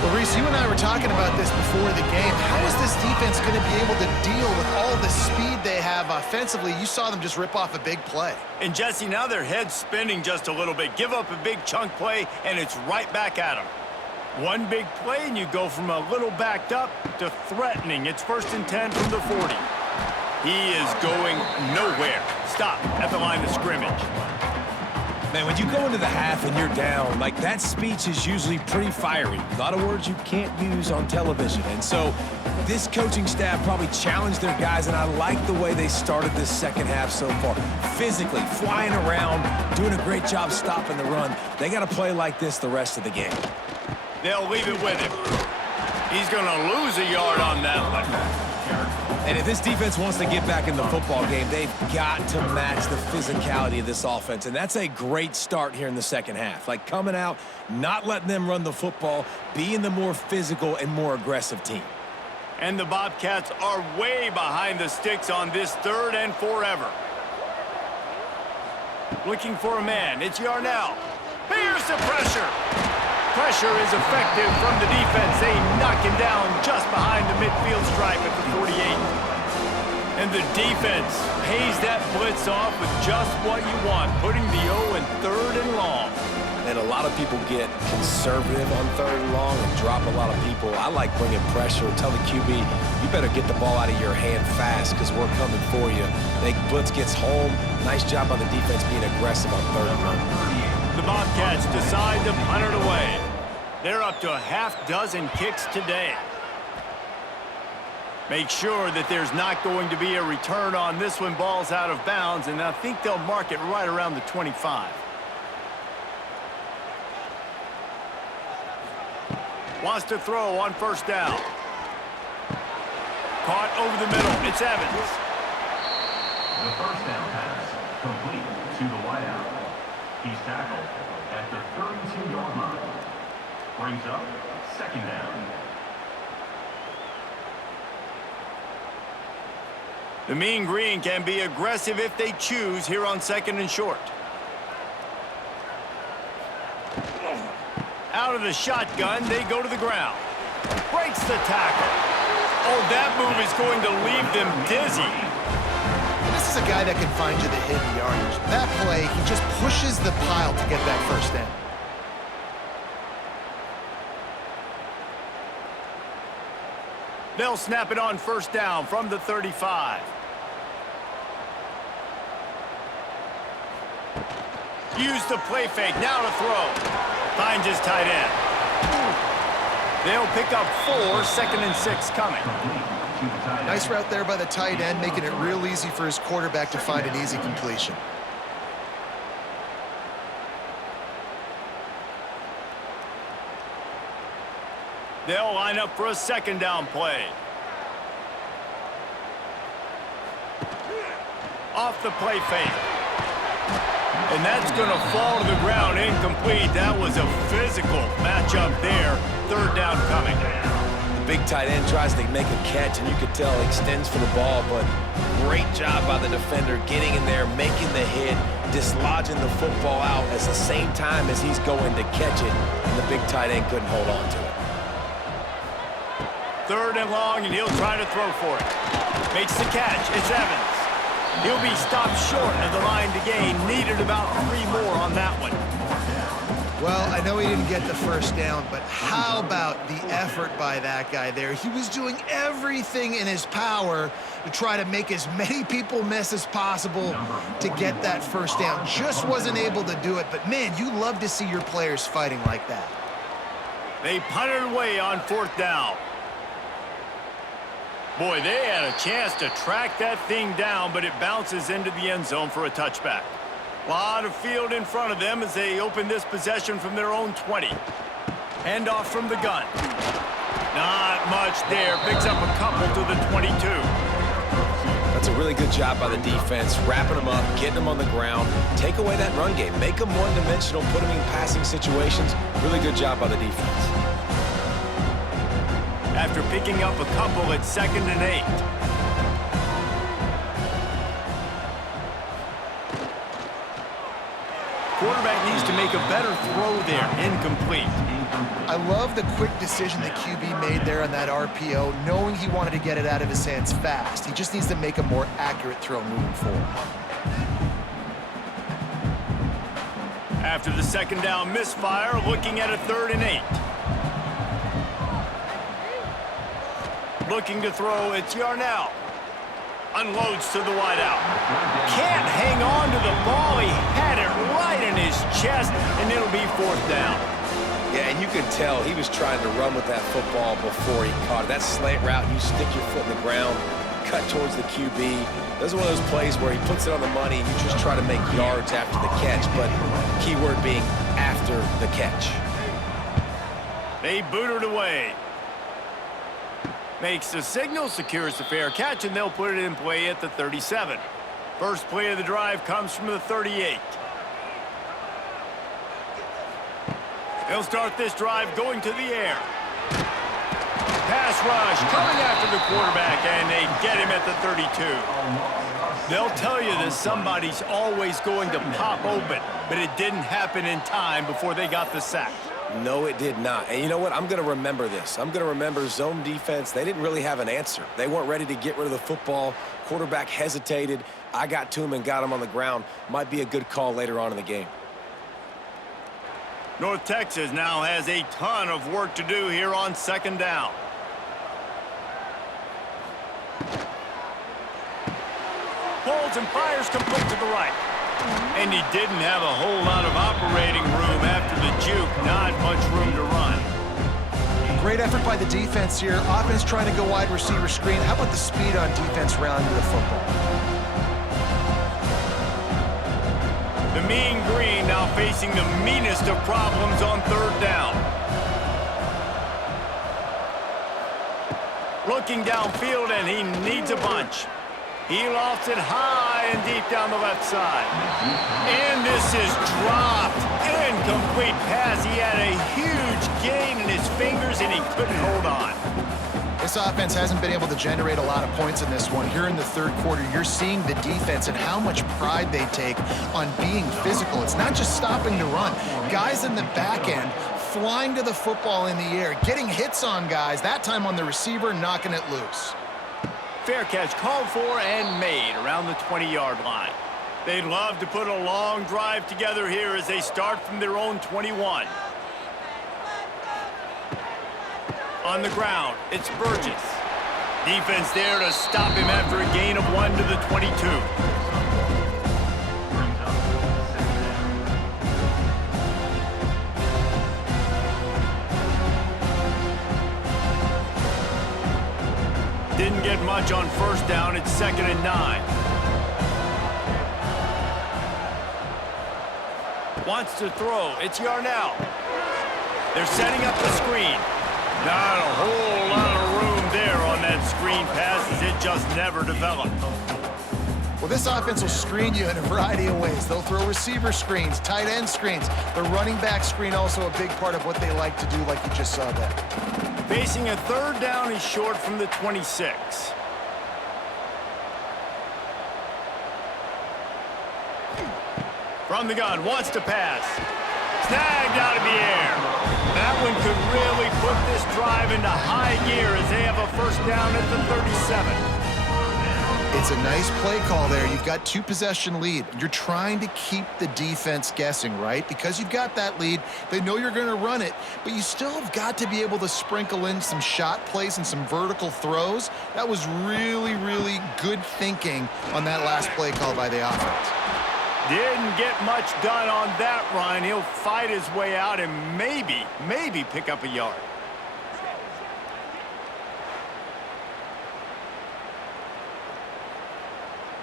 Well, Reese, you and I were talking about this before the game. How is this defense going to be able to deal with all the speed they have offensively? You saw them just rip off a big play. And, Jesse, now their head's spinning just a little bit. Give up a big chunk play, and it's right back at them. One big play, and you go from a little backed up to threatening. It's 1st and 10 from the 40. He is going nowhere. Stop at the line of scrimmage. Man, when you go into the half and you're down, like, that speech is usually pretty fiery. A lot of words you can't use on television. And so this coaching staff probably challenged their guys, and I like the way they started this second half so far. Physically, flying around, doing a great job stopping the run. They got to play like this the rest of the game. They'll leave it with him. He's going to lose a yard on that one. And if this defense wants to get back in the football game, they've got to match the physicality of this offense. And that's a great start here in the second half. Like, coming out, not letting them run the football, being the more physical and more aggressive team. And the Bobcats are way behind the sticks on this 3rd and forever. Looking for a man. It's Yarnell. Here's the pressure. Pressure is effective from the defense. They knock him down just behind the midfield stripe at the 48. And the defense pays that blitz off with just what you want, putting the O in 3rd and long. And a lot of people get conservative on 3rd and long and drop a lot of people. I like bringing pressure. Tell the QB, you better get the ball out of your hand fast because we're coming for you. They blitz gets home. Nice job by the defense being aggressive on 3rd and long. The Bobcats decide to punt it away. They're up to a half-dozen kicks today. Make sure that there's not going to be a return on this one. Ball's out of bounds, and I think they'll mark it right around the 25. Wants to throw on 1st down. Caught over the middle. It's Evans. The 1st down pass complete to the wideout. He's tackled at Brings up second down. The Mean Green can be aggressive if they choose here on 2nd and short. Out of the shotgun, they go to the ground. Breaks the tackle. Oh, that move is going to leave them dizzy. And this is a guy that can find you the hidden yardage. That play, he just pushes the pile to get that first down. They'll snap it on 1st down from the 35. Use the play fake, now to throw. Finds his tight end. They'll pick up 4, 2nd and 6 coming. Nice route there by the tight end, making it real easy for his quarterback to find an easy completion. They'll line up for a 2nd down play. Off the play fake. And that's going to fall to the ground incomplete. That was a physical matchup there. 3rd down coming. The big tight end tries to make a catch, and you could tell he extends for the ball, but great job by the defender getting in there, making the hit, dislodging the football out at the same time as he's going to catch it, and the big tight end couldn't hold on to it. 3rd and long, and he'll try to throw for it. Makes the catch. It's Evans. He'll be stopped short of the line to gain. Needed about 3 more on that one. Well, I know he didn't get the first down, but how about the effort by that guy there? He was doing everything in his power to try to make as many people miss as possible to get that first down. Just wasn't able to do it, but man, you love to see your players fighting like that. They punted away on 4th down. Boy, they had a chance to track that thing down, but it bounces into the end zone for a touchback. A lot of field in front of them as they open this possession from their own 20. Handoff from the gun. Not much there. Picks up a couple to the 22. That's a really good job by the defense, wrapping them up, getting them on the ground, take away that run game, make them one-dimensional, put them in passing situations. Really good job by the defense. After picking up a couple at 2nd and 8. Quarterback needs to make a better throw there. Incomplete. I love the quick decision the QB made there on that RPO, knowing he wanted to get it out of his hands fast. He just needs to make a more accurate throw moving forward. After the 2nd down misfire, looking at a 3rd and 8. Looking to throw, it's Yarnell. Unloads to the wideout. Can't hang on to the ball. He had it right in his chest, and it'll be 4th down. Yeah, and you could tell he was trying to run with that football before he caught it. That slant route, you stick your foot in the ground, cut towards the QB. Those are one of those plays where he puts it on the money, and you just try to make yards after the catch, but keyword being after the catch. They boot it away. Makes the signal, secures the fair catch, and they'll put it in play at the 37. First play of the drive comes from the 38. They'll start this drive going to the air. Pass rush coming after the quarterback, and they get him at the 32. They'll tell you that somebody's always going to pop open, but it didn't happen in time before they got the sack. No, it did not. And you know what? I'm going to remember this. I'm going to remember zone defense. They didn't really have an answer. They weren't ready to get rid of the football. Quarterback hesitated. I got to him and got him on the ground. Might be a good call later on in the game. North Texas now has a ton of work to do here on 2nd down. Pulls and fires complete to the right. And he didn't have a whole lot of operating room after the juke. Not much room to run. Great effort by the defense here. Offense trying to go wide receiver screen. How about the speed on defense rounding the football? The Mean Green now facing the meanest of problems on 3rd down. Looking downfield, and he needs a bunch. He lofts it high and deep down the left side. And this is dropped Incomplete pass. He had a huge gain in his fingers, and he couldn't hold on. This offense hasn't been able to generate a lot of points in this one. Here in the third quarter, you're seeing the defense and how much pride they take on being physical. It's not just stopping to run. Guys in the back end flying to the football in the air, getting hits on guys, that time on the receiver, knocking it loose. Fair catch called for and made around the 20-yard line. They'd love to put a long drive together here as they start from their own 21. On the ground, it's Burgess. Defense there to stop him after a gain of 1 to the 22. Didn't get much on first down. It's 2nd and 9. Wants to throw. It's Yarnell. They're setting up the screen. Not a whole lot of room there on that screen pass as it just never developed. Well, this offense will screen you in a variety of ways. They'll throw receiver screens, tight end screens. The running back screen also a big part of what they like to do, like you just saw there. Facing a 3rd down, he's short from the 26. From the gun, wants to pass. Snagged out of the air. That one could really put this drive into high gear as they have a first down at the 37. It's a nice play call there. You've got 2-possession lead. You're trying to keep the defense guessing, right? Because you've got that lead, they know you're going to run it, but you still have got to be able to sprinkle in some shot plays and some vertical throws. That was really, really good thinking on that last play call by the offense. Didn't get much done on that run. He'll fight his way out and maybe pick up a yard.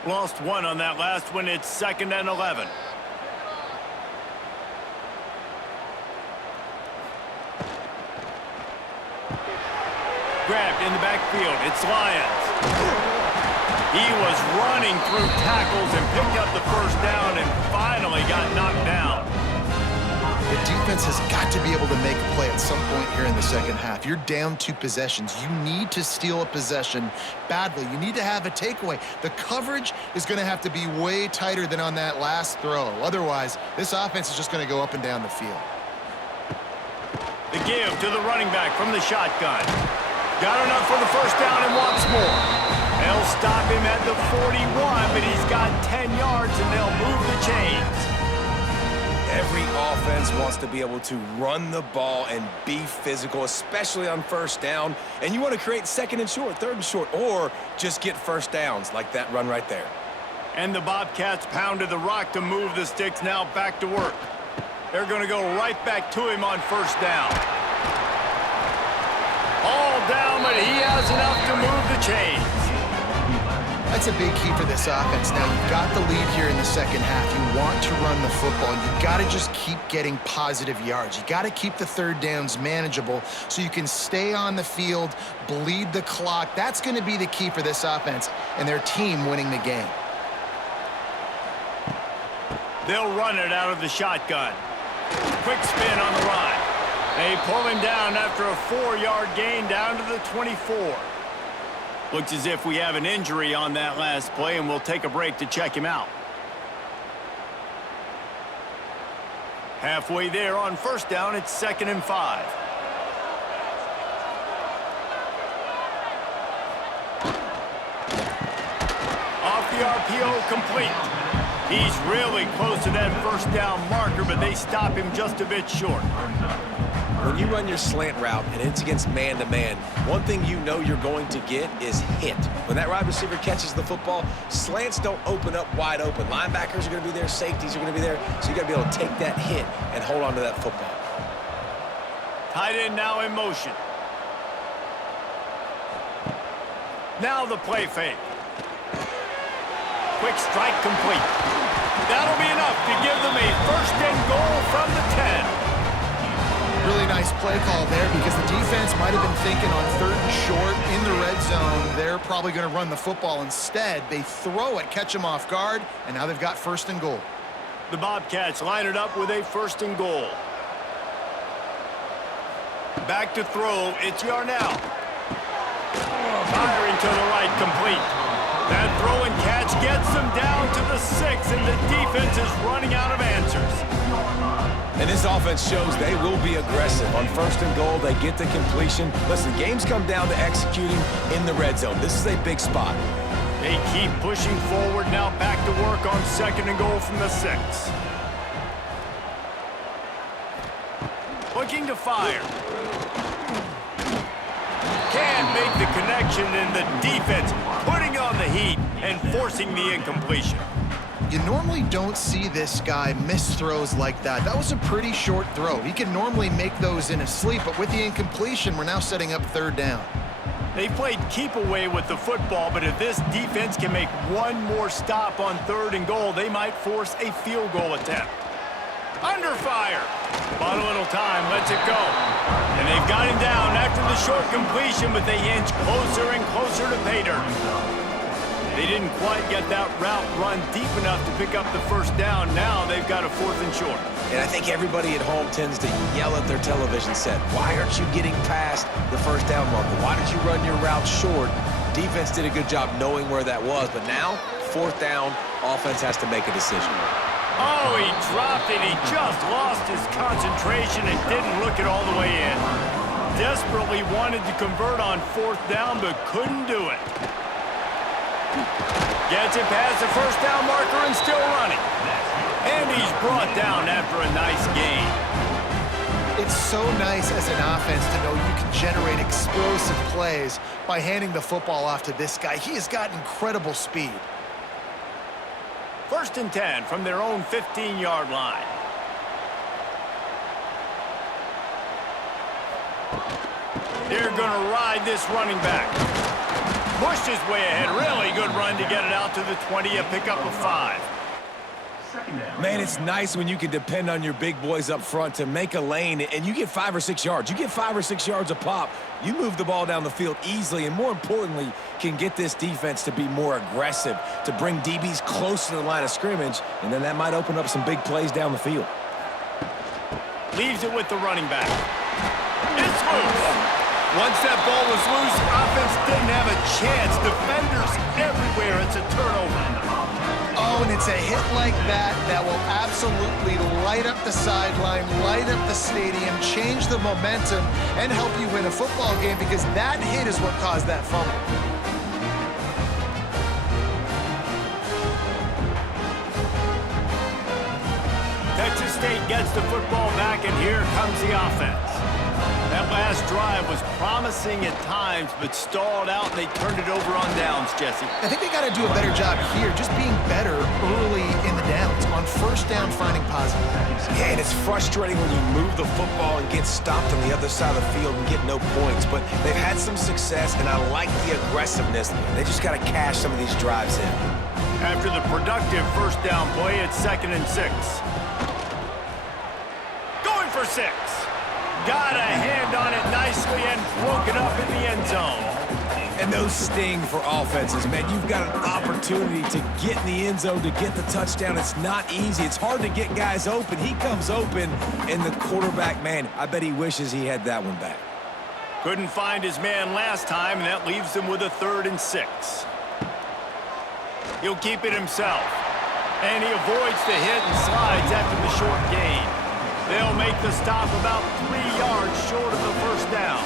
Lost 1 on that last one. It's 2nd and 11. Grabbed in the backfield. It's Lyons. He was running through tackles and picked up the first down and finally got knocked down. The defense has got to be able to make a play at some point here in the second half. You're down 2 possessions. You need to steal a possession badly. You need to have a takeaway. The coverage is going to have to be way tighter than on that last throw. Otherwise, this offense is just going to go up and down the field. The give to the running back from the shotgun. Got enough for the first down and wants more. They'll stop him at the 41, but he's got 10 yards, and they'll move the chains. Every offense wants to be able to run the ball and be physical, especially on first down. And you want to create 2nd and short, 3rd and short, or just get first downs like that run right there. And the Bobcats pounded the rock to move the sticks. Now back to work. They're going to go right back to him on first down. All down, but he has enough to move the chains. That's a big key for this offense. Now, you've got the lead here in the second half. You want to run the football. You've got to just keep getting positive yards. You've got to keep the 3rd downs manageable so you can stay on the field, bleed the clock. That's going to be the key for this offense and their team winning the game. They'll run it out of the shotgun. Quick spin on the run. They pull him down after a 4-yard gain down to the 24. Looks as if we have an injury on that last play, and we'll take a break to check him out. Halfway there on first down, it's 2nd and 5. Off the RPO, complete. He's really close to that first down marker, but they stop him just a bit short. When you run your slant route and it's against man-to-man, one thing you know you're going to get is hit. When that wide receiver catches the football, slants don't open up wide open. Linebackers are going to be there, safeties are going to be there, so you got to be able to take that hit and hold on to that football. Tight end now in motion. Now the play fake. Quick strike complete. That'll be enough to give them a 1st and goal from the 10. Really nice play call there because the defense might have been thinking on 3rd and short in the red zone. They're probably going to run the football. Instead, they throw it, catch them off guard, and now they've got 1st and goal. The Bobcats line it up with a 1st and goal. Back to throw, it's Yarnell. Firing to the right, complete. That throw and catch gets them down to the 6, and the defense is running out of answers. And this offense shows they will be aggressive. On 1st and goal, they get the completion. Listen, games come down to executing in the red zone. This is a big spot. They keep pushing forward, now back to work on 2nd and goal from the 6. Looking to fire. Can't make the connection, and the defense putting on the heat and forcing the incompletion. You normally don't see this guy miss throws like that. That was a pretty short throw. He can normally make those in his sleep, but with the incompletion, we're now setting up 3rd down. They played keep away with the football, but if this defense can make one more stop on 3rd and goal, they might force a field goal attempt. Under fire. Bought a little time, lets it go. And they've got him down after the short completion, but they inch closer and closer to pay dirt. They didn't quite get that route run deep enough to pick up the 1st down. Now they've got a 4th and short. And I think everybody at home tends to yell at their television set. Why aren't you getting past the 1st down marker? Why did you run your route short? Defense did a good job knowing where that was, but now, 4th down, offense has to make a decision. Oh, he dropped it. He just lost his concentration and didn't look it all the way in. Desperately wanted to convert on 4th down, but couldn't do it. Gets it past the 1st down marker and still running. And he's brought down after a nice gain. It's so nice as an offense to know you can generate explosive plays by handing the football off to this guy. He has got incredible speed. 1st and 10 from their own 15-yard line. They're going to ride this running back. Pushed his way ahead. Really good run to get it out to the 20, a pickup of 5. Man, it's nice when you can depend on your big boys up front to make a lane, and you get 5 or 6 yards. You get 5 or 6 yards a pop. You move the ball down the field easily, and more importantly, can get this defense to be more aggressive, to bring DBs close to the line of scrimmage, and then that might open up some big plays down the field. Leaves it with the running back. It's loose. Once that ball was loose, offense didn't have a chance. Defenders everywhere. It's a turnover. Oh, and it's a hit like that that will absolutely light up the sideline, light up the stadium, change the momentum, and help you win a football game, because that hit is what caused that fumble. Texas State gets the football back, and here comes the offense. That last drive was promising at times, but stalled out, and they turned it over on downs, Jesse. I think they got to do a better job here, just being better early in the downs, on 1st down, finding positive. Yeah, and it's frustrating when you move the football and get stopped on the other side of the field and get no points, but they've had some success, and I like the aggressiveness. They just got to cash some of these drives in. After the productive 1st down play, it's 2nd and 6. Going for 6. Got a hand on it nicely and broke it up in the end zone. And those sting for offenses, man. You've got an opportunity to get in the end zone, to get the touchdown. It's not easy. It's hard to get guys open. He comes open, and the quarterback, man, I bet he wishes he had that one back. Couldn't find his man last time, and that leaves him with a 3rd and 6. He'll keep it himself. And he avoids the hit and slides after the short gain. They'll make the stop about 3 yards short of the 1st down.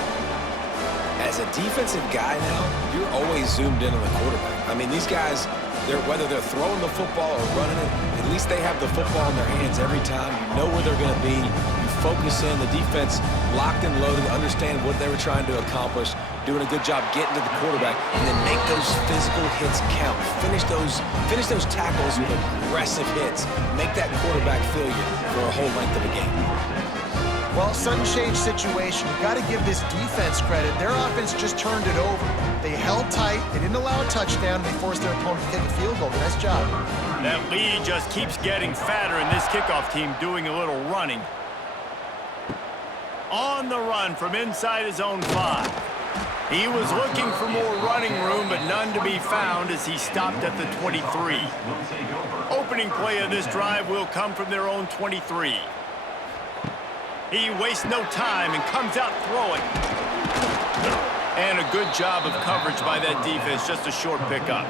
As a defensive guy now, you're always zoomed in on the quarterback. I mean, these guys, whether they're throwing the football or running it, at least they have the football in their hands every time. You know where they're going to be. You focus in. The defense locked and loaded, understand what they were trying to accomplish, doing a good job getting to the quarterback, and then make those physical hits count. Finish those tackles with aggressive hits. Make that quarterback feel you for a whole length of a game. Well, sudden change situation. You got to give this defense credit. Their offense just turned it over. They held tight. They didn't allow a touchdown. They forced their opponent to take a field goal. Nice job. That lead just keeps getting fatter, and this kickoff team doing a little running. On the run from inside his own 5. He was looking for more running room, but none to be found as he stopped at the 23. Opening play of this drive will come from their own 23. He wastes no time and comes out throwing. And a good job of coverage by that defense, just a short pickup.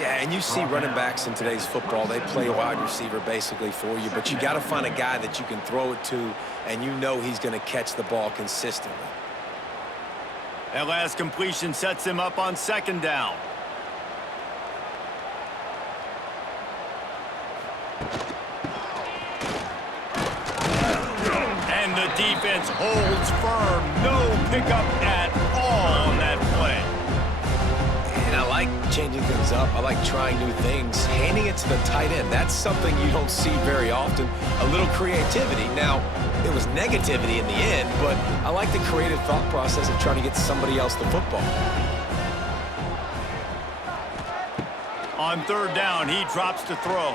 Yeah, and you see running backs in today's football, they play a wide receiver basically for you, but you got to find a guy that you can throw it to, and you know he's going to catch the ball consistently. That last completion sets him up on second down. And the defense holds firm. No pickup at all on that play. And I like changing things up. I like trying new things. Handing it to the tight end, that's something you don't see very often. A little creativity. Now, it was negativity in the end, but I like the creative thought process of trying to get somebody else the football. On third down, he drops to throw.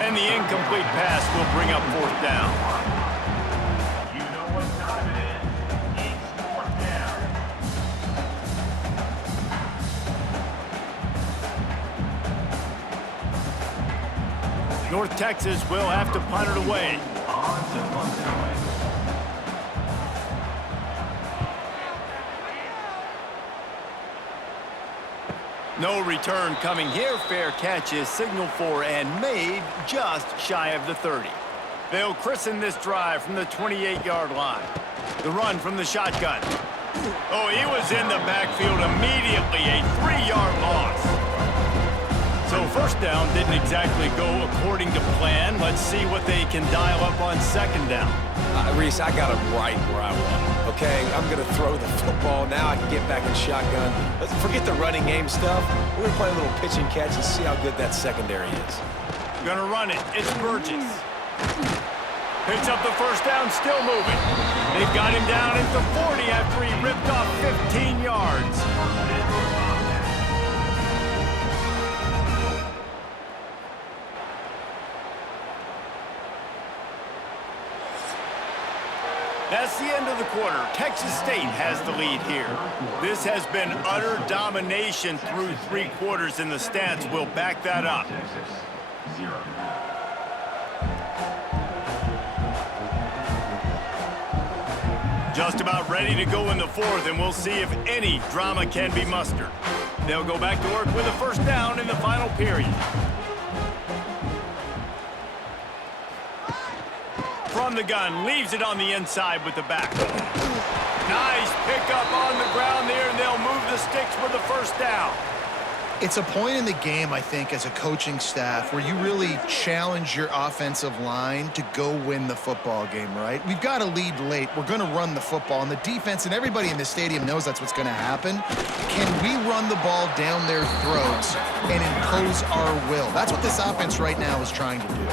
And the incomplete pass will bring up fourth down. You know what time it is. It's fourth down. North Texas will have to punt it away. On to punt it away. No return coming here. Fair catch is signaled for and made just shy of the 30. They'll christen this drive from the 28-yard line. The run from the shotgun. Oh, he was in the backfield immediately. A 3-yard loss. So first down didn't exactly go according to plan. Let's see what they can dial up on second down. Reese, I got him right where I want him, okay? I'm going to throw the football. Now I can get back in shotgun. Let's forget the running game stuff. We're going to play a little pitch and catch and see how good that secondary is. Gonna run it. It's Burgess. Picks up the first down, still moving. They've got him down at the 40 after he ripped off 15 yards. That's the end of the quarter. Texas State has the lead here. This has been utter domination through 3 quarters, and the stats will back that up. Just about ready to go in the fourth, and we'll see if any drama can be mustered. They'll go back to work with a first down in the final period. From the gun, leaves it on the inside with the back. Nice pickup on the ground there, and they'll move the sticks for the first down. It's a point in the game, I think, as a coaching staff where you really challenge your offensive line to go win the football game, right? We've got a lead late. We're going to run the football, and the defense and everybody in the stadium knows that's what's going to happen. Can we run the ball down their throats and impose our will? That's what this offense right now is trying to do.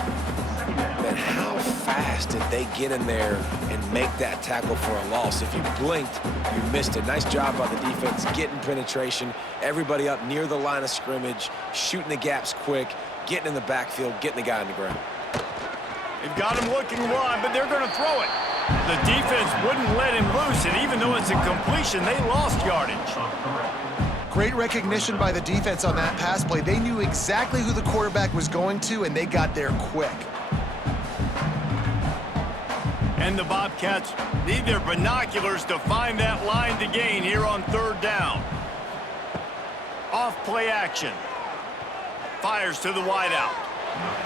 Man, how fast did they get in there and make that tackle for a loss? If you blinked, you missed it. Nice job by the defense, getting penetration, everybody up near the line of scrimmage, shooting the gaps quick, getting in the backfield, getting the guy on the ground. They've got him looking wide, but they're going to throw it. The defense wouldn't let him loose, and even though it's a completion, they lost yardage. Great recognition by the defense on that pass play. They knew exactly who the quarterback was going to, and they got there quick. And the Bobcats need their binoculars to find that line to gain here on third down. Off play action. Fires to the wideout.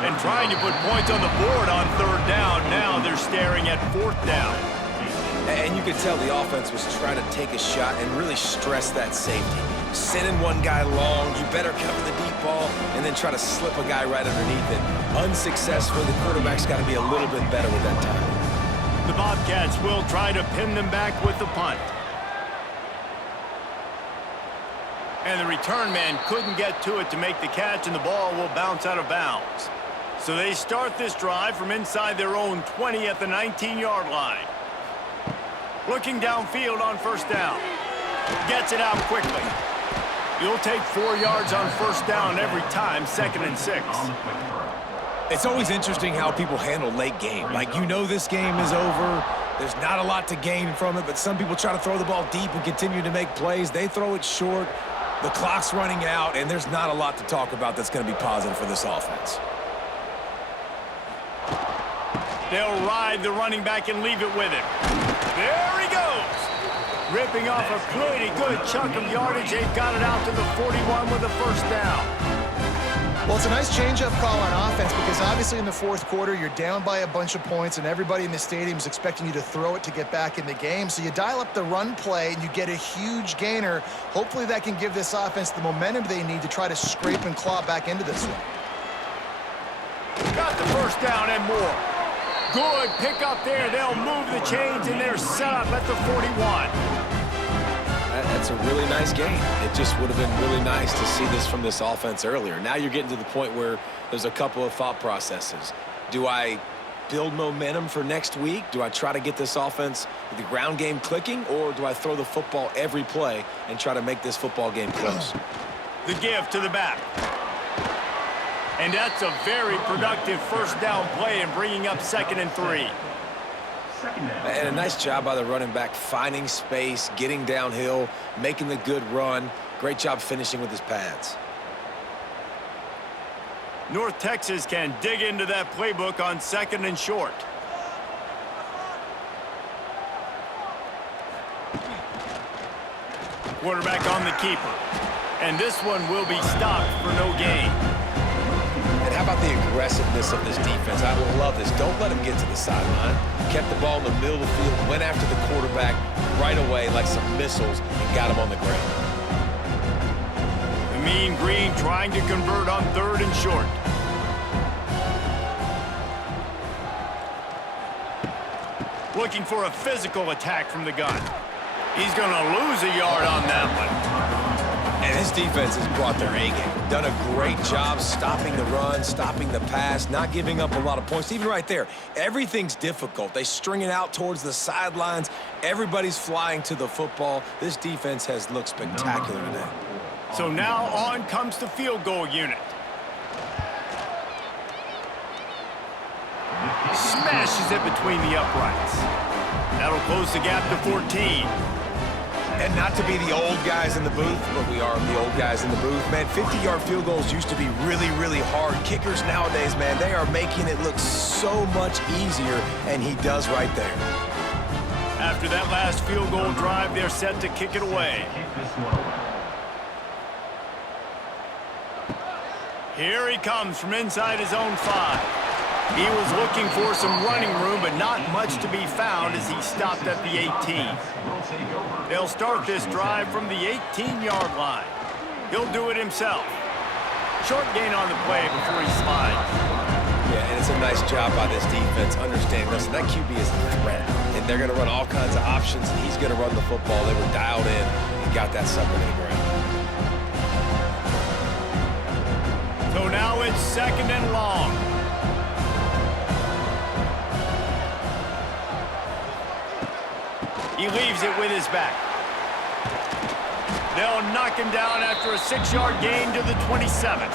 And trying to put points on the board on third down. Now they're staring at fourth down. And you could tell the offense was trying to take a shot and really stress that safety. Sending one guy long, you better cover the deep ball, and then try to slip a guy right underneath it. Unsuccessfully, the quarterback's got to be a little bit better with that time. The Bobcats will try to pin them back with the punt. And the return man couldn't get to it to make the catch, and the ball will bounce out of bounds. So they start this drive from inside their own 20 at the 19-yard line. Looking downfield on first down. Gets it out quickly. You'll take 4 yards on first down every time, 2nd and 6. It's always interesting how people handle late game. Like, you know this game is over. There's not a lot to gain from it, but some people try to throw the ball deep and continue to make plays. They throw it short. The clock's running out, and there's not a lot to talk about that's going to be positive for this offense. They'll ride the running back and leave it with him. There he goes. Ripping off a pretty good chunk of yardage. They've got it out to the 41 with a first down. Well, it's a nice change-up call on offense because obviously in the fourth quarter, you're down by a bunch of points and everybody in the stadium is expecting you to throw it to get back in the game. So you dial up the run play and you get a huge gainer. Hopefully that can give this offense the momentum they need to try to scrape and claw back into this one. Got the first down and more. Good pick up there. They'll move the chains and they're set up at the 41. That's a really nice game. It just would have been really nice to see this from this offense earlier. Now you're getting to the point where there's a couple of thought processes. Do I build momentum for next week? Do I try to get this offense with the ground game clicking, or do I throw the football every play and try to make this football game close? The give to the back. And that's a very productive first down play and bringing up 2nd and 3. And a nice job by the running back, finding space, getting downhill, making the good run. Great job finishing with his pads. North Texas can dig into that playbook on 2nd and short. Quarterback on the keeper. And this one will be stopped for no gain. And how about the aggressiveness of this defense? I love this. Don't let him get to the sideline. Kept the ball in the middle of the field, went after the quarterback right away like some missiles and got him on the ground. The Mean Green trying to convert on 3rd and short. Looking for a physical attack from the gun. He's going to lose a yard on that one. And his defense has brought their A game. Done a great job stopping the run, stopping the pass, not giving up a lot of points. Even right there, everything's difficult. They string it out towards the sidelines. Everybody's flying to the football. This defense has looked spectacular today. So now on comes the field goal unit. Smashes it between the uprights. That'll close the gap to 14. And not to be the old guys in the booth, but we are the old guys in the booth. Man, 50-yard field goals used to be really, really hard. Kickers nowadays, man, they are making it look so much easier, and he does right there. After that last field goal drive, they're set to kick it away. Here he comes from inside his own 5. He was looking for some running room, but not much to be found as he stopped at the 18. They'll start this drive from the 18-yard line. He'll do it himself. Short gain on the play before he slides. Yeah, and it's a nice job by this defense. Understand, listen, that QB is a threat, and they're going to run all kinds of options, and he's going to run the football. They were dialed in and got that sucker to the ground. So now it's 2nd and long. He leaves it with his back. They'll knock him down after a 6-yard gain to the 27.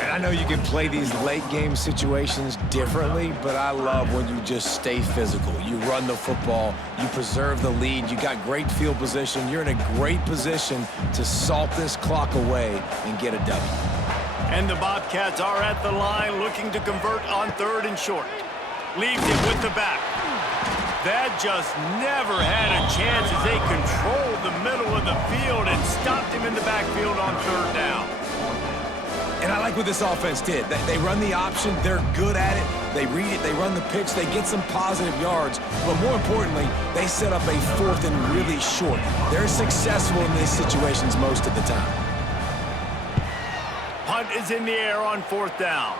And I know you can play these late game situations differently, but I love when you just stay physical. You run the football, you preserve the lead, you got great field position. You're in a great position to salt this clock away and get a W. And the Bobcats are at the line looking to convert on 3rd and short. Leaves it with the back. That just never had a chance as they controlled the middle of the field and stopped him in the backfield on 3rd down. And I like what this offense did. They run the option. They're good at it. They read it. They run the pitch. They get some positive yards. But more importantly, they set up a 4th and really short. They're successful in these situations most of the time. Punt is in the air on 4th down.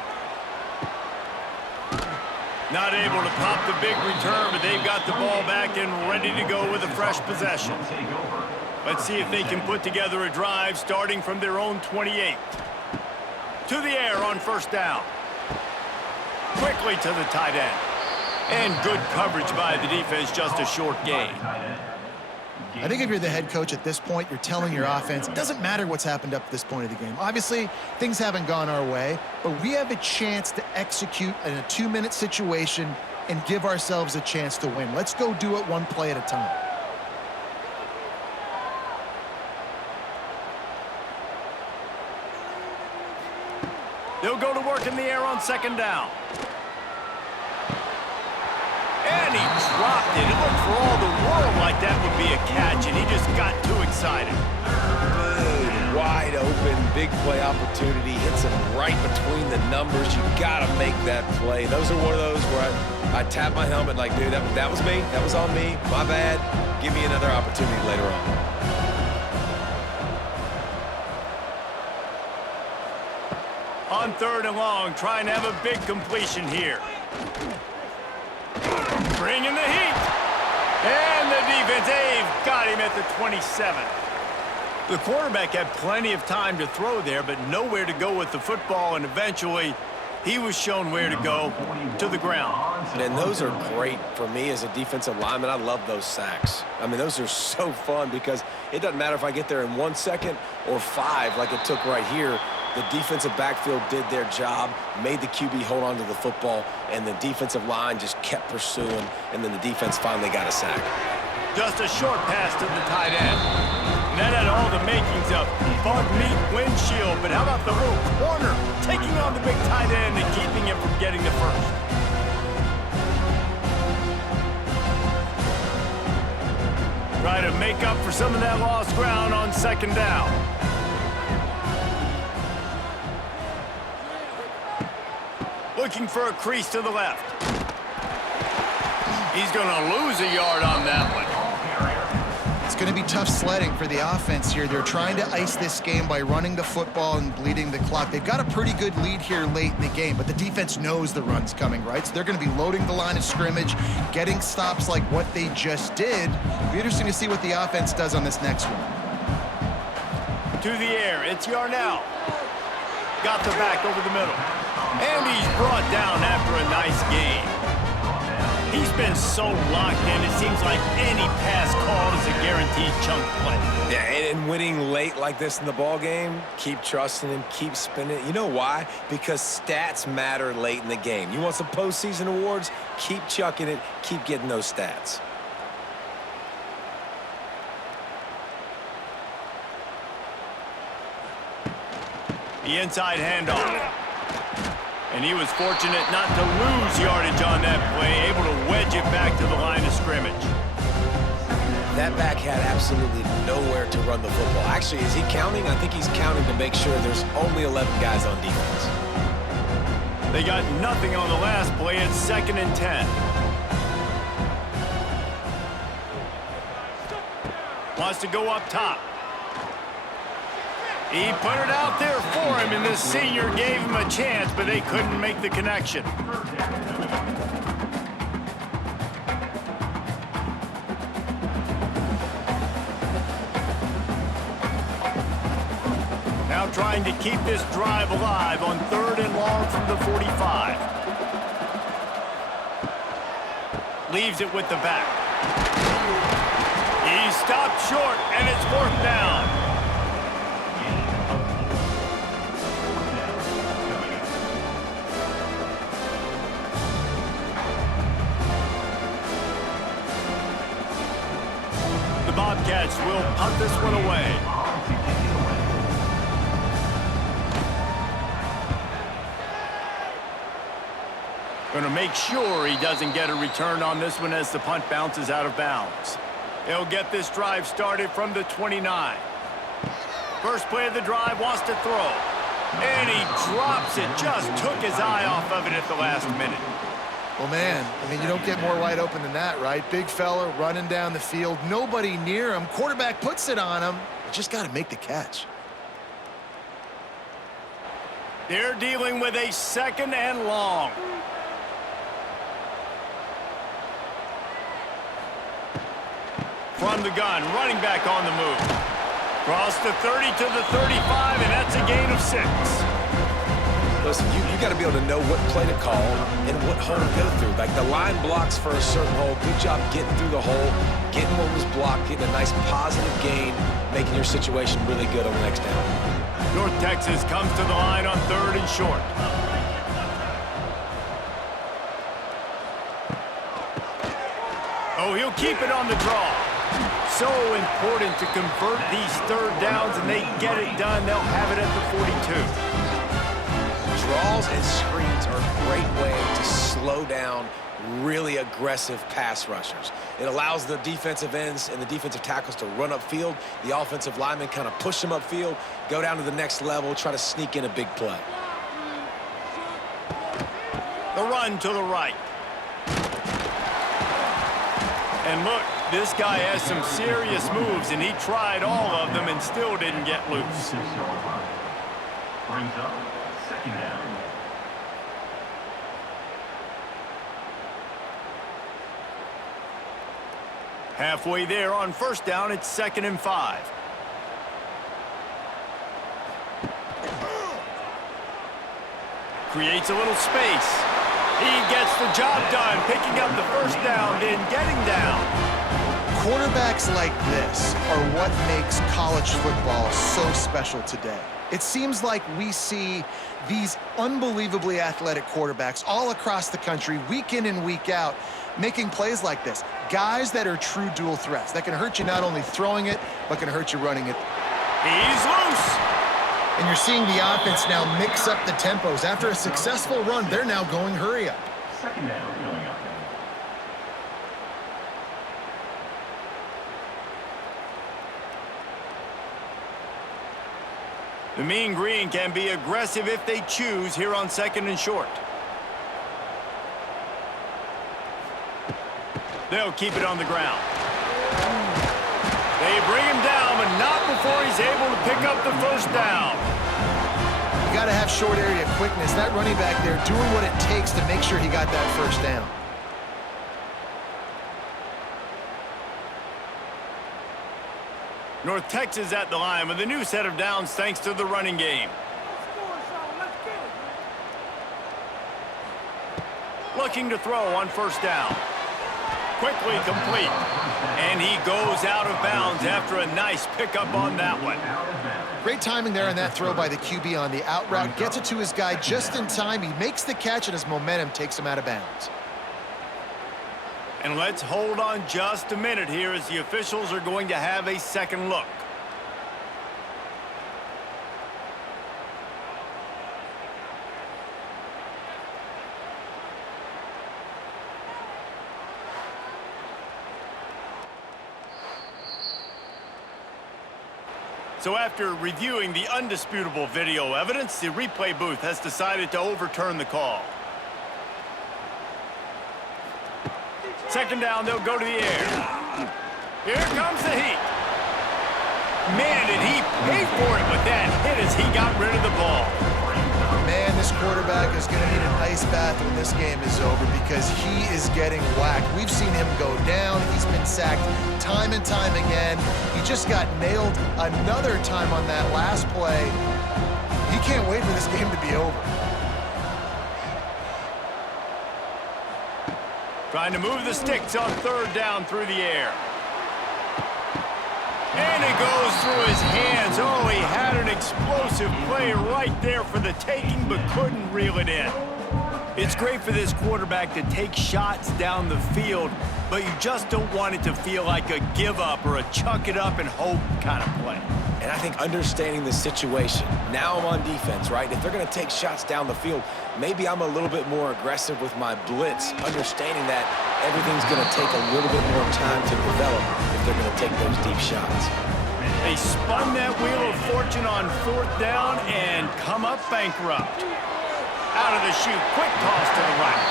Not able to pop the big return, but they've got the ball back and ready to go with a fresh possession. Let's see if they can put together a drive starting from their own 28. To the air on 1st down. Quickly to the tight end. And good coverage by the defense, just a short gain. I think if you're the head coach at this point, you're telling your offense, it doesn't matter what's happened up to this point of the game. Obviously, things haven't gone our way, but we have a chance to execute in a 2-minute situation and give ourselves a chance to win. Let's go do it one play at a time. They'll go to work in the air on second down. And he dropped it. It looked for all the world like that would be a catch, and he just got too excited. Good, wide open, big play opportunity. Hits him right between the numbers. You got to make that play. Those are one of those where I tap my helmet like, dude, that was me. That was on me. My bad. Give me another opportunity later on. On third and long, trying to have a big completion here. Bringing the heat. And the defense, they've got him at the 27. The quarterback had plenty of time to throw there, but nowhere to go with the football, and eventually he was shown where to go, to the ground. And those are great for me as a defensive lineman. I love those sacks. I mean, those are so fun because it doesn't matter if I get there in 1 second or 5 like it took right here. The defensive backfield did their job, made the QB hold on to the football, and the defensive line just kept pursuing, and then the defense finally got a sack. Just a short pass to the tight end. And that had all the makings of bug meat windshield, but how about the little corner taking on the big tight end and keeping him from getting the first? Try to make up for some of that lost ground on second down. Looking for a crease to the left. He's going to lose a yard on that one. It's going to be tough sledding for the offense here. They're trying to ice this game by running the football and bleeding the clock. They've got a pretty good lead here late in the game, but the defense knows the run's coming, right? So they're going to be loading the line of scrimmage, getting stops like what they just did. It'll be interesting to see what the offense does on this next one. To the air, it's Yarnell. Got the back over the middle. And he's brought down after a nice game. He's been so locked in, it seems like any pass call is a guaranteed chunk play. Yeah, and winning late like this in the ball game, keep trusting him, keep spinning. You know why? Because stats matter late in the game. You want some postseason awards? Keep chucking it, keep getting those stats. The inside handoff. And he was fortunate not to lose yardage on that play, able to wedge it back to the line of scrimmage. That back had absolutely nowhere to run the football. Actually, is he counting? I think he's counting to make sure there's only 11 guys on defense. They got nothing on the last play. It's 2nd and 10. Wants to go up top. He put it out there for him, and the senior gave him a chance, but they couldn't make the connection. Now trying to keep this drive alive on 3rd and long from the 45. Leaves it with the back. He stopped short, and it's 4th down. The Bobcats will punt this one away. Going to make sure he doesn't get a return on this one as the punt bounces out of bounds. They'll get this drive started from the 29. First play of the drive, wants to throw. And he drops it, just took his eye off of it at the last minute. Well, man, I mean, you don't get more wide open than that, right? Big fella running down the field, nobody near him. Quarterback puts it on him. You just got to make the catch. They're dealing with a 2nd and long. From the gun, running back on the move. Cross the 30 to the 35, and that's a gain of 6. Listen, you got to be able to know what play to call and what hole to go through. Like the line blocks for a certain hole. Good job getting through the hole, getting what was blocked, getting a nice positive gain, making your situation really good on the next down. North Texas comes to the line on 3rd and short. Oh, he'll keep it on the draw. So important to convert these 3rd downs, and they get it done. They'll have it at the 42. Draws and screens are a great way to slow down really aggressive pass rushers. It allows the defensive ends and the defensive tackles to run upfield. The offensive linemen kind of push them upfield, go down to the next level, try to sneak in a big play. The run to the right. And look, this guy has some serious moves, and he tried all of them and still didn't get loose. Brings up second down. Halfway there on first down, it's 2nd and 5. Creates a little space. He gets the job done, picking up the first down, then getting down. Quarterbacks like this are what makes college football so special today. It seems like we see these unbelievably athletic quarterbacks all across the country, week in and week out, making plays like this. Guys that are true dual threats, that can hurt you not only throwing it, but can hurt you running it. He's loose. And you're seeing the offense now mix up the tempos. After a successful run, they're now going hurry up. Second down going up. The Mean Green can be aggressive if they choose here on 2nd and short. They'll keep it on the ground. They bring him down, but not before he's able to pick up the first down. You got to have short area quickness. That running back there doing what it takes to make sure he got that first down. North Texas at the line with a new set of downs thanks to the running game. Looking to throw on first down. Quickly complete. And he goes out of bounds after a nice pickup on that one. Great timing there on that throw by the QB on the out route. Gets it to his guy just in time. He makes the catch, and his momentum takes him out of bounds. And let's hold on just a minute here as the officials are going to have a second look. So after reviewing the undisputable video evidence, the replay booth has decided to overturn the call. 2nd down, they'll go to the air. Here comes the heat. Man, did he pay for it with that hit as he got rid of the ball. Man, this quarterback is going to need an ice bath when this game is over because he is getting whacked. We've seen him go down. He's been sacked time and time again. He just got nailed another time on that last play. He can't wait for this game to be over. Trying to move the sticks on 3rd down through the air. And it goes through his hands. Oh, he had an explosive play right there for the taking, but couldn't reel it in. It's great for this quarterback to take shots down the field, but you just don't want it to feel like a give-up or a chuck it up and hope kind of play. And I think understanding the situation, now I'm on defense, right? If they're going to take shots down the field, maybe I'm a little bit more aggressive with my blitz, understanding that everything's going to take a little bit more time to develop if they're going to take those deep shots. They spun that wheel of fortune on 4th down and come up bankrupt. Out of the chute, quick toss to the right.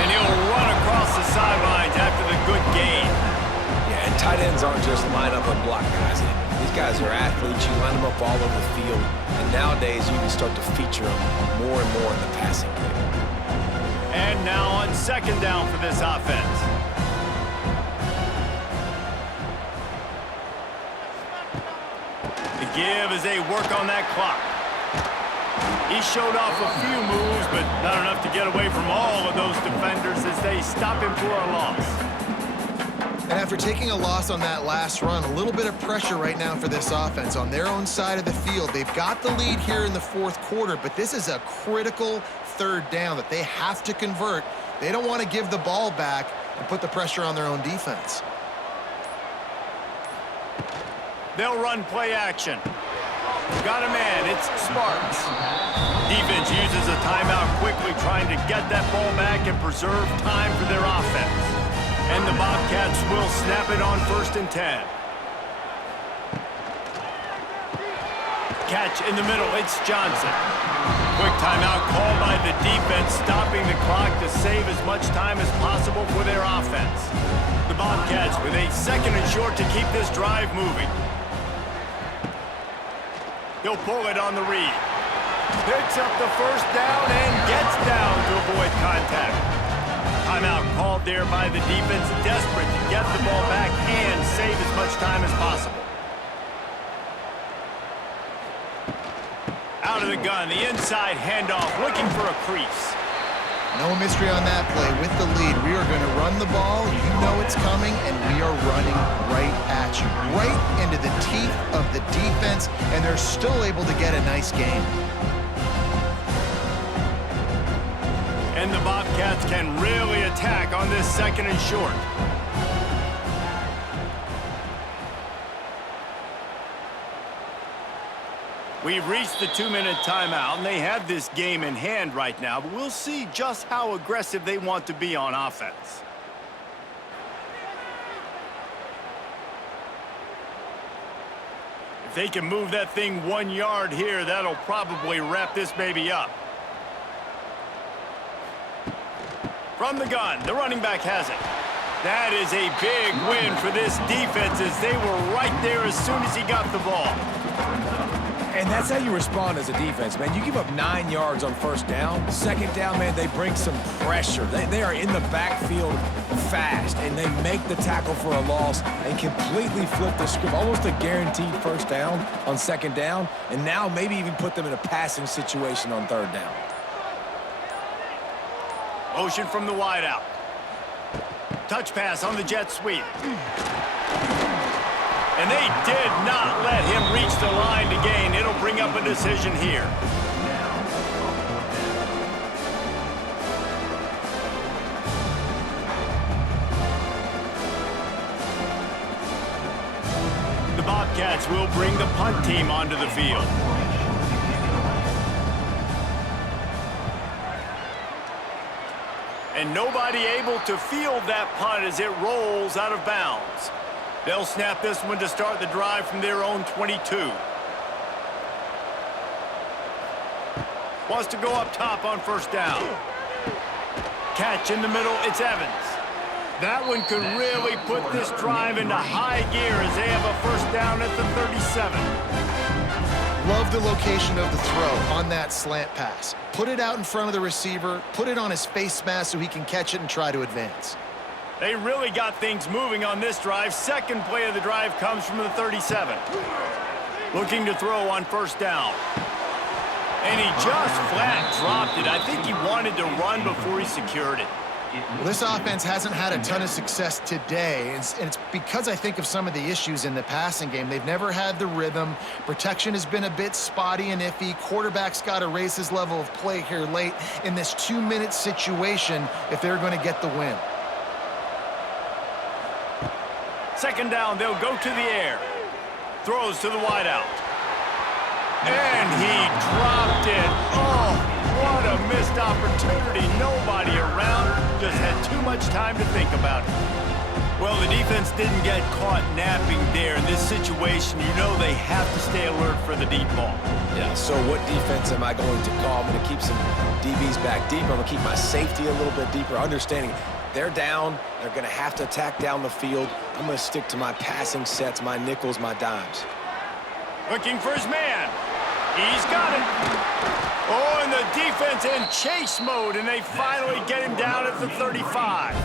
And he'll run across the sidelines after the good gain. Yeah, and tight ends aren't just line up and block guys. These guys are athletes. You line them up all over the field. And nowadays, you can start to feature them more and more in the passing game. And now on 2nd down for this offense. The give as they work on that clock. He showed off a few moves, but not enough to get away from all of those defenders as they stop him for a loss. And after taking a loss on that last run, a little bit of pressure right now for this offense on their own side of the field. They've got the lead here in the 4th quarter, but this is a critical 3rd down that they have to convert. They don't want to give the ball back and put the pressure on their own defense. They'll run play action. Got a man, it's Sparks. Defense uses a timeout quickly, trying to get that ball back and preserve time for their offense. And the Bobcats will snap it on 1st and 10. Catch in the middle, it's Johnson. Quick timeout called by the defense, stopping the clock to save as much time as possible for their offense. The Bobcats with a 2nd and short to keep this drive moving. He'll pull it on the read. Picks up the 1st down and gets down to avoid contact. Timeout called there by the defense, desperate to get the ball back and save as much time as possible. Out of the gun, the inside handoff, looking for a crease. No mystery on that play. With the lead, we are going to run the ball. You know it's coming, and we are running right at you, right into the teeth of the defense, and they're still able to get a nice game. And the Bobcats can really attack on this 2nd and short. We've reached the 2-minute timeout, and they have this game in hand right now, but we'll see just how aggressive they want to be on offense. If they can move that thing 1 yard here, that'll probably wrap this baby up. From the gun, the running back has it. That is a big win for this defense, as they were right there as soon as he got the ball. And that's how you respond as a defense, man. You give up 9 yards on 1st down. 2nd down, man, they bring some pressure. They are in the backfield fast, and they make the tackle for a loss and completely flip the script. Almost a guaranteed 1st down on 2nd down, and now maybe even put them in a passing situation on 3rd down. Motion from the wideout. Touch pass on the jet sweep. And they did not let him reach the line to gain. It'll bring up a decision here. The Bobcats will bring the punt team onto the field. And nobody able to field that punt as it rolls out of bounds. They'll snap this one to start the drive from their own 22. Wants to go up top on 1st down. Catch in the middle, it's Evans. That one could really put this drive into high gear as they have a 1st down at the 37. Love the location of the throw on that slant pass. Put it out in front of the receiver, put it on his face mask so he can catch it and try to advance. They really got things moving on this drive. 2nd play of the drive comes from the 37. Looking to throw on 1st down. And he just flat dropped it. I think he wanted to run before he secured it. Well, this offense hasn't had a ton of success today, and it's because I think of some of the issues in the passing game. They've never had the rhythm. Protection has been a bit spotty and iffy. Quarterback's got to raise his level of play here late in this 2-minute situation if they're going to get the win. 2nd down, they'll go to the air. Throws to the wideout. And he dropped it. Oh, what a missed opportunity. Nobody around. Just had too much time to think about it. Well, the defense didn't get caught napping there. In this situation, you know they have to stay alert for the deep ball. Yeah, so what defense am I going to call? I'm going to keep some DBs back deeper. I'm going to keep my safety a little bit deeper, understanding they're down. They're going to have to attack down the field. I'm going to stick to my passing sets, my nickels, my dimes. Looking for his man. He's got it. Oh, and the defense in chase mode, and they finally get him down at the 35.